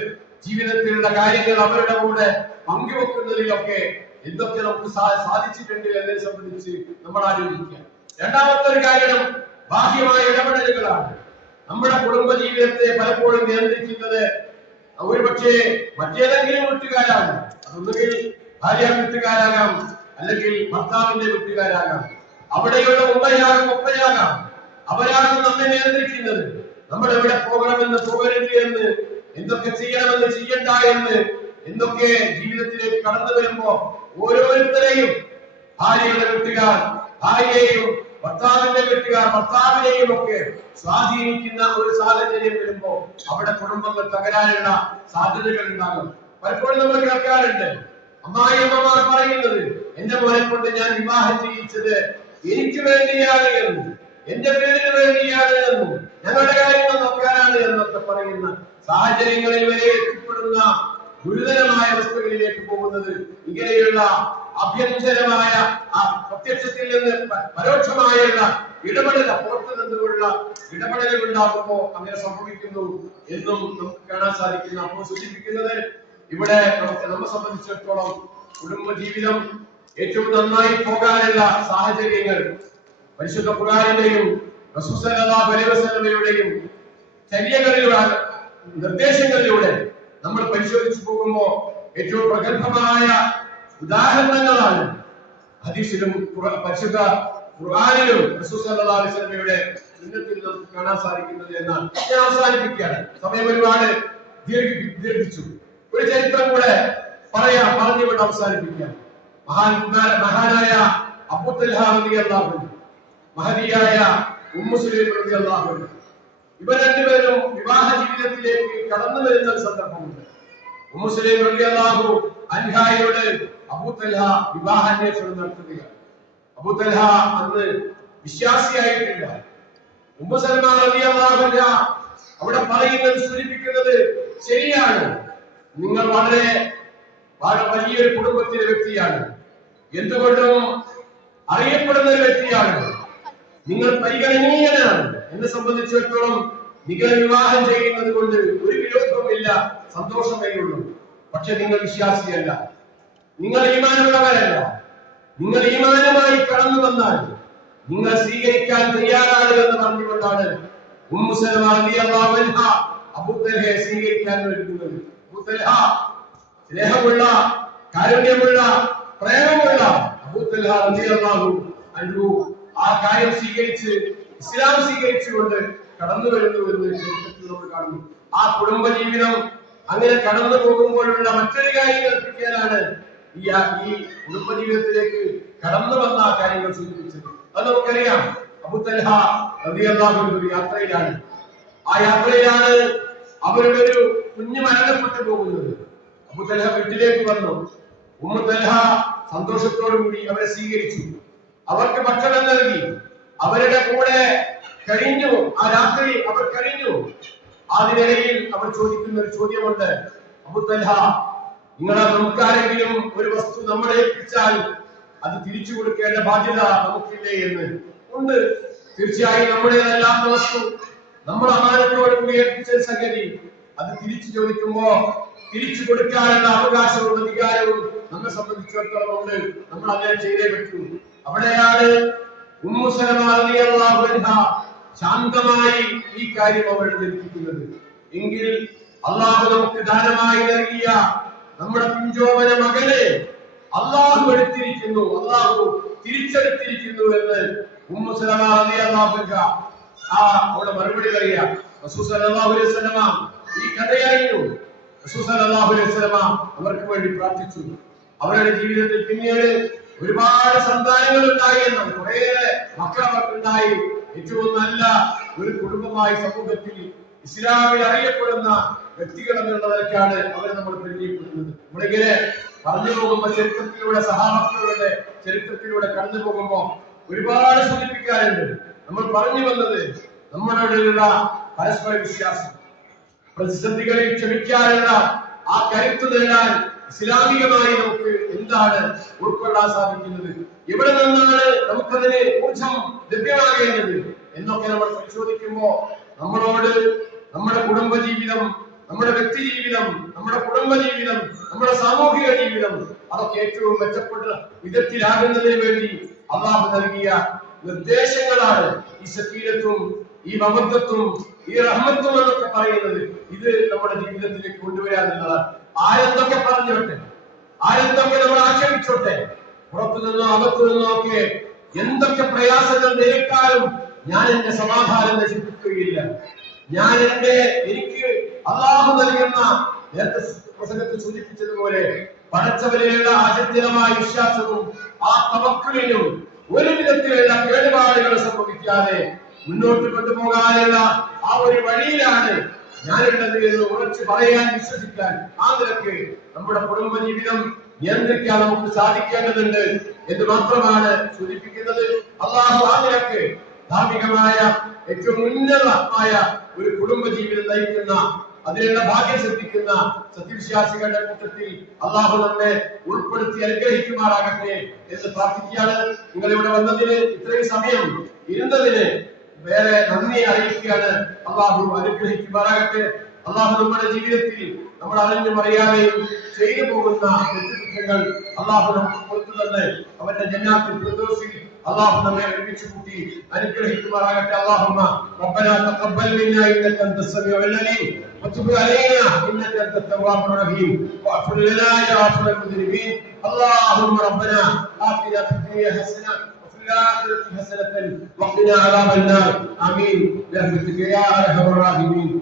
ജീവിതത്തിലുള്ള കാര്യങ്ങൾ അവരുടെ കൂടെ പങ്കുവെക്കുന്നതിലൊക്കെ എന്തൊക്കെ നമുക്ക് സാധിച്ചിട്ടുണ്ട് എന്നതിനെ സംബന്ധിച്ച് നമ്മൾ ആലോചിക്കുക. രണ്ടാമത്തെ ഒരു കാര്യം ബാഹ്യമായ ഇടപെടലുകളാണ്. നമ്മുടെ കുടുംബ ജീവിതത്തെ പലപ്പോഴും നിയന്ത്രിക്കുന്നത് ഒരുപക്ഷെ മറ്റേതെങ്കിലും വീട്ടുകാരാണ്. അതൊന്നുകിൽ ഭാര്യ വീട്ടുകാരാകാം, അല്ലെങ്കിൽ ഭർത്താവിന്റെ വീട്ടുകാരാകാം. അവിടെയുള്ള ഉമ്മയാകും ഒപ്പയാകാം. അവരാകും നമ്മെ നിയന്ത്രിക്കുന്നത്. നമ്മൾ എവിടെ പോകണമെന്ന്, പോകരുത് എന്ന്, എന്തൊക്കെ ചെയ്യണമെന്ന്, ചെയ്യണ്ട എന്ന്, എന്തൊക്കെ ജീവിതത്തിലേക്ക് കടന്നു വരുമ്പോ ഓരോരുത്തരെയും, ഭാര്യയുടെ വീട്ടുകാർ ഭാര്യയെയും, ഭർത്താവിന്റെ വീട്ടുകാർ ഭർത്താവിനെയും ഒക്കെ സ്വാധീനിക്കുന്ന ഒരു സാഹചര്യം വരുമ്പോ അവിടെ കുടുംബങ്ങൾ തകരാനുള്ള സാധ്യതകൾ ഉണ്ടാകും. പലപ്പോഴും നമ്മൾ കേൾക്കാറുണ്ട്, അമ്മായിയമ്മമാർ പറയുന്നത്, എന്റെ മോനെ കൊണ്ട് ഞാൻ വിവാഹം ചെയ്യിച്ചത് എനിക്ക് വേണ്ടിയാണ് എന്ന്, എന്റെ പേരിന് വേണ്ടിയാണ് എന്നും, ഞങ്ങളുടെ കാര്യങ്ങൾ നോക്കാനാണ് എന്നൊക്കെ പറയുന്ന സാഹചര്യങ്ങളിൽ വരെ എത്തിപ്പെടുന്ന ഗുരുതരമായ അവസ്ഥകളിലേക്ക് പോകുന്നത് ഇങ്ങനെയുള്ള ആഭ്യന്തരമായ പ്രത്യക്ഷത്തിൽ നിന്ന് പരോക്ഷമായുള്ള ഇടപെടൽ, പുറത്തു നിന്നുള്ള ഇടപെടലുകൾ ഉണ്ടാകുമ്പോ അങ്ങനെ സംഭവിക്കുന്നു എന്നും നമുക്ക് കാണാൻ സാധിക്കുന്നു. അപ്പോൾ സൂചിപ്പിക്കുന്നത് ഇവിടെ നമ്മെ സംബന്ധിച്ചിടത്തോളം കുടുംബജീവിതം ഏറ്റവും നന്നായി പോകാനുള്ള സാഹചര്യങ്ങൾ പരിശുദ്ധ ഖുർആനിന്റെയും റസൂൽ സല്ലല്ലാഹു അലൈഹി വസല്ലമയുടെയും ചര്യകളിലൂടെ നിർദ്ദേശങ്ങളിലൂടെ നമ്മൾ പരിശോധിച്ചു പോകുമ്പോൾ ഏറ്റവും പ്രഗത്ഭമായ ഉദാഹരണങ്ങളാണ് ഹദീസിലും പരിശുദ്ധ ഖുർആനിലും റസൂൽ സല്ലല്ലാഹു അലൈഹി വസല്ലമയുടെ സുന്നത്തിൽ നമുക്ക് കാണാൻ സാധിക്കുന്നത് എന്നാണ്. ഞാൻ അവസാനിപ്പിക്കുകയാണ്, സമയം ഒരുപാട് ദീർഘിച്ചു. ഒരു ചരിത്രം കൂടെ പറഞ്ഞുകൊണ്ട് അവസാനിപ്പിക്കാം. മഹാനായ അബൂ തൽഹ റളിയല്ലാഹു അൻഹു, മഹദിയായ ഉമ്മു സുലൈം റളിയല്ലാഹു അൻഹ, ഇവർ രണ്ടുപേരും വിവാഹ ജീവിതത്തിലേക്ക് കടന്നു വരുന്ന സന്ദർഭമുണ്ട്. ഉമ്മു സുലൈം റളിയല്ലാഹു അൻഹയോട് അബൂ തൽഹ വിവാഹാന്വേഷണം നടത്തുകയാണ്. അബൂ തൽഹ അന്ന് വിശ്വാസിയായിട്ടില്ല. ഉമ്മു സൽമ റളിയല്ലാഹു അൻഹ അവിടെ പറയുന്നത് സൂചിപ്പിക്കുന്നത് ശരിയാണ്, നിങ്ങൾ വളരെ വലിയൊരു കുടുംബത്തിലെ വ്യക്തിയാണ്, എന്തുകൊണ്ടും അറിയപ്പെടുന്ന ഒരു വ്യക്തിയാണ്, നിങ്ങൾ പരിഗണനീയനാണ്. എന്നെ സംബന്ധിച്ചിടത്തോളം നിങ്ങൾ വിവാഹം ചെയ്യുന്നത് കൊണ്ട് ഒരു വിരോധവുമില്ല, സന്തോഷമേ ഉള്ളൂ. പക്ഷെ നിങ്ങൾ വിശ്വാസിയല്ല, നിങ്ങൾ ഈമാനുള്ളവരല്ല. നിങ്ങൾ ഈമാനുമായി കടന്നു വന്നാൽ നിങ്ങൾ സ്വീകരിക്കാൻ തയ്യാറാണ് എന്ന് പറഞ്ഞുകൊണ്ടാണ് ഉമ്മു സലമ റളിയല്ലാഹു അൻഹ അബൂ തൽഹയെ സ്വീകരിക്കാൻ ഒരുങ്ങുന്നത്. അബൂ തൽഹ സ്നേഹമുള്ള, കാരുണ്യമുള്ള, പ്രേമമുള്ള അബൂ തൽഹ റളിയല്ലാഹു അൻഹു ആ കാര്യം സ്വീകരിച്ച് ഇസ്ലാം സ്വീകരിച്ചുകൊണ്ട് കടന്നു വരുന്നു എന്ന് ചരിത്രത്തിൽ നമ്മൾ കാണുന്നു. ആ കുടുംബ ജീവിതം അങ്ങനെ കടന്നു പോകുമ്പോഴുള്ള മറ്റൊരു കാര്യം എത്തിക്കാനാണ് ഈ കുടുംബ ജീവിതത്തിലേക്ക് കടന്നു വന്ന ആ കാര്യങ്ങൾ സൂചിപ്പിച്ചത്. അത് നമുക്കറിയാം. അബൂ തൽഹ റളിയല്ലാഹു അൻഹു ഒരു യാത്രയിലാണ്. ആ യാത്രയിലാണ് അവരുടെ ഒരു കുഞ്ഞ് മരണപ്പെട്ടു പോകുന്നത്. അബൂ തൽഹ വീട്ടിലേക്ക് വന്നു. ഉമ്മു തൽഹ സന്തോഷത്തോടു കൂടി അവരെ സ്വീകരിച്ചു, അവർക്ക് ഭക്ഷണം നൽകി, അവരുടെ കൂടെ കഴിഞ്ഞു. ആ രാത്രി അവർ കഴിഞ്ഞു. അതിനിടയിൽ അവർ ചോദിക്കുന്ന ഒരു ചോദ്യമുണ്ട്, അബൂ തൽഹ, നിങ്ങളെ നമുക്കാരെങ്കിലും ഒരു വസ്തു നമ്മളെ ഏൽപ്പിച്ചാൽ അത് തിരിച്ചു കൊടുക്കേണ്ട ബാധ്യത നമുക്കില്ലേ എന്ന്. ഉണ്ട്, തീർച്ചയായും നമ്മുടേതല്ലാത്ത വസ്തു നമ്മൾ അമാനത്തോട് കൂടി ഏൽപ്പിച്ച സംഗതി അത് തിരിച്ചു ചോദിക്കുമ്പോ തിരിച്ചു കൊടുക്കാനുള്ള അവകാശവും അധികാരവും നമ്മെ സംബന്ധിച്ചിടത്തോളം ഉണ്ട്. നമ്മൾ അങ്ങനെ ചെയ്തേ പറ്റൂ. അവിടെയാണ് ഉമ്മു സലമ റളിയല്ലാഹു അൻഹ ശാന്തമായി ഈ കാര്യം അവൾ ധരിപ്പിക്കുന്നത്. എങ്കിൽ അള്ളാഹു നമുക്ക് ദാനമായി നൽകിയ നമ്മുടെ പിഞ്ചോമന മകനെ അള്ളാഹു എടുത്തിരിക്കുന്നു, അള്ളാഹു തിരിച്ചെടുത്തിരിക്കുന്നു എന്ന് ഉമ്മു സലമ റളിയല്ലാഹു അൻഹ അവിടെ മറുപടി പറയാ. റസൂൽ സല്ലല്ലാഹു അലൈഹി വസല്ലമ ഈ കഥയറിഞ്ഞു. റസൂൽ സല്ലല്ലാഹു അലൈഹി വസല്ലമ അവർക്ക് വേണ്ടി പ്രാർത്ഥിച്ചു. അവരുടെ ജീവിതത്തിൽ പിന്നീട് ഒരുപാട് സന്താനങ്ങൾ ഉണ്ടായി എന്നാണ്, കുറേയേറെ മക്കൾ അവർക്കുണ്ടായി. ഏറ്റവും നല്ല ഒരു കുടുംബമായി സമൂഹത്തിൽ ഇസ്ലാമിൽ അറിയപ്പെടുന്ന വ്യക്തികൾ എന്നുള്ളതൊക്കെയാണ് അവരെ നമ്മൾ പരിചയപ്പെടുന്നത്. നമ്മളിങ്ങനെ പറഞ്ഞു പോകുമ്പോൾ ചരിത്രത്തിലൂടെ, സഹാബത്തുകളുടെ ചരിത്രത്തിലൂടെ കടന്നു പോകുമ്പോൾ ഒരുപാട് സൂചിപ്പിക്കാറുണ്ട്. നമ്മൾ പറഞ്ഞു വന്നത് നമ്മളോടുള്ള പരസ്പര വിശ്വാസം, പ്രതിസന്ധികളിൽ ക്ഷമിക്കാനുള്ള ആ കരുത്ത് നേടാൻ ഇസ്ലാമികമായി നമുക്ക് എന്താണ് ഉൾക്കൊള്ളാൻ സാധിക്കുന്നത്, എവിടെ നിന്നാണ് നമുക്കതിന് ഊർജം ലഭ്യമാകേണ്ടത് എന്നൊക്കെ നമ്മൾ പരിശോധിക്കുമ്പോൾ നമ്മളോട് നമ്മുടെ കുടുംബ ജീവിതം, നമ്മുടെ വ്യക്തി ജീവിതം, നമ്മുടെ കുടുംബ ജീവിതം, നമ്മുടെ സാമൂഹിക ജീവിതം അതൊക്കെ ഏറ്റവും മെച്ചപ്പെട്ട വിധത്തിലാകുന്നതിന് വേണ്ടി അള്ളാഹു നൽകിയ നിർദ്ദേശങ്ങളാണ് ഈ സക്കീനത്തും ഈ മമത്വത്തും ഈ റഹ്മത്തും എന്നൊക്കെ പറയുന്നത്. ഇത് നമ്മുടെ ജീവിതത്തിലേക്ക് കൊണ്ടുവരാനുള്ളതാണ്. ആരെന്തൊക്കെ പറഞ്ഞോട്ടെ, ആരെന്തൊക്കെ നമ്മൾ ആക്ഷേപിച്ചോട്ടെ, പുറത്തു നിന്നോ അകത്തു നിന്നോ ഒക്കെ എന്തൊക്കെ പ്രയാസങ്ങൾ നേരിട്ടാലും ഞാൻ എന്റെ സമാധാനം നശിപ്പിക്കുകയില്ല. ഞാൻ എനിക്ക് അള്ളാഹു നൽകുന്ന, നേരത്തെ പ്രസംഗത്തിൽ സൂചിപ്പിച്ചതുപോലെ പടച്ചവരെയുള്ള ആചര്യമായ വിശ്വാസവും ആ തവക്കുലിനും ഒരു വിധത്തിലുള്ള കേടുപാടുകൾ സംഭവിക്കാതെ മുന്നോട്ട് കൊണ്ടുപോകാനുള്ള ആ ഒരു വഴിയിലാണ് ഞാനുള്ളത് എന്ന് ഉറച്ചു പറയാൻ, വിശ്വസിക്കാൻ, ആ നിലക്ക് നമ്മുടെ കുടുംബ ജീവിതം നിയന്ത്രിക്കാൻ നമുക്ക് സാധിക്കേണ്ടതുണ്ട് എന്ന് മാത്രമാണ് സൂചിപ്പിക്കുന്നത്. അള്ളാഹു ആ നിലക്ക് ധാർമ്മികമായ ഏറ്റവും ഉന്നതമായ ഒരു കുടുംബ ജീവിതം നയിക്കുന്ന, അതിനുള്ള ഭാഗ്യം ശ്രദ്ധിക്കുന്ന സത്യവിശ്വാസികളുടെ കൂട്ടത്തിൽ അള്ളാഹു നമ്മെ ഉൾപ്പെടുത്തി അനുഗ്രഹിക്കുമാറാകട്ടെ എന്ന് പ്രാർത്ഥിക്കുകയാണ്. നിങ്ങൾ ഇവിടെ വന്നതിന്, ഇത്രയും സമയം ഇരുന്നതിന് വേറെ നന്ദി അറിയിക്കുകയാണ്. അള്ളാഹു അനുഗ്രഹിക്കുമാറാകട്ടെ. അള്ളാഹു നമ്മുടെ ജീവിതത്തിൽ നമ്മൾ അറിഞ്ഞും അറിയാതെയും ചെയ്തു പോകുന്ന തെറ്റുകുറ്റങ്ങൾ അള്ളാഹു നമുക്ക് പുറത്തു തന്നെ അവന്റെ ജന്നാത്തിൽ ഫിർദൗസിൽ അള്ളാഹു നമ്മെ ഒരുമിച്ച് കൂട്ടി അനുഗ്രഹിക്കുമാറാകട്ടെ. അല്ലാഹുമ്മ റബ്ബനാ തഖബ്ബൽ മിന്നാ ഇന്നക അൻതസ് സമീഉൽ അലീം وتب علينا انك انت التواب الرحيم واغفر لنا يا غافر المذنبين. اللهم ربنا آتنا في الدنيا حسنة وفي الآخرة حسنة وقنا عذاب النار. آمين برحمتك يا أرحم الراحمين.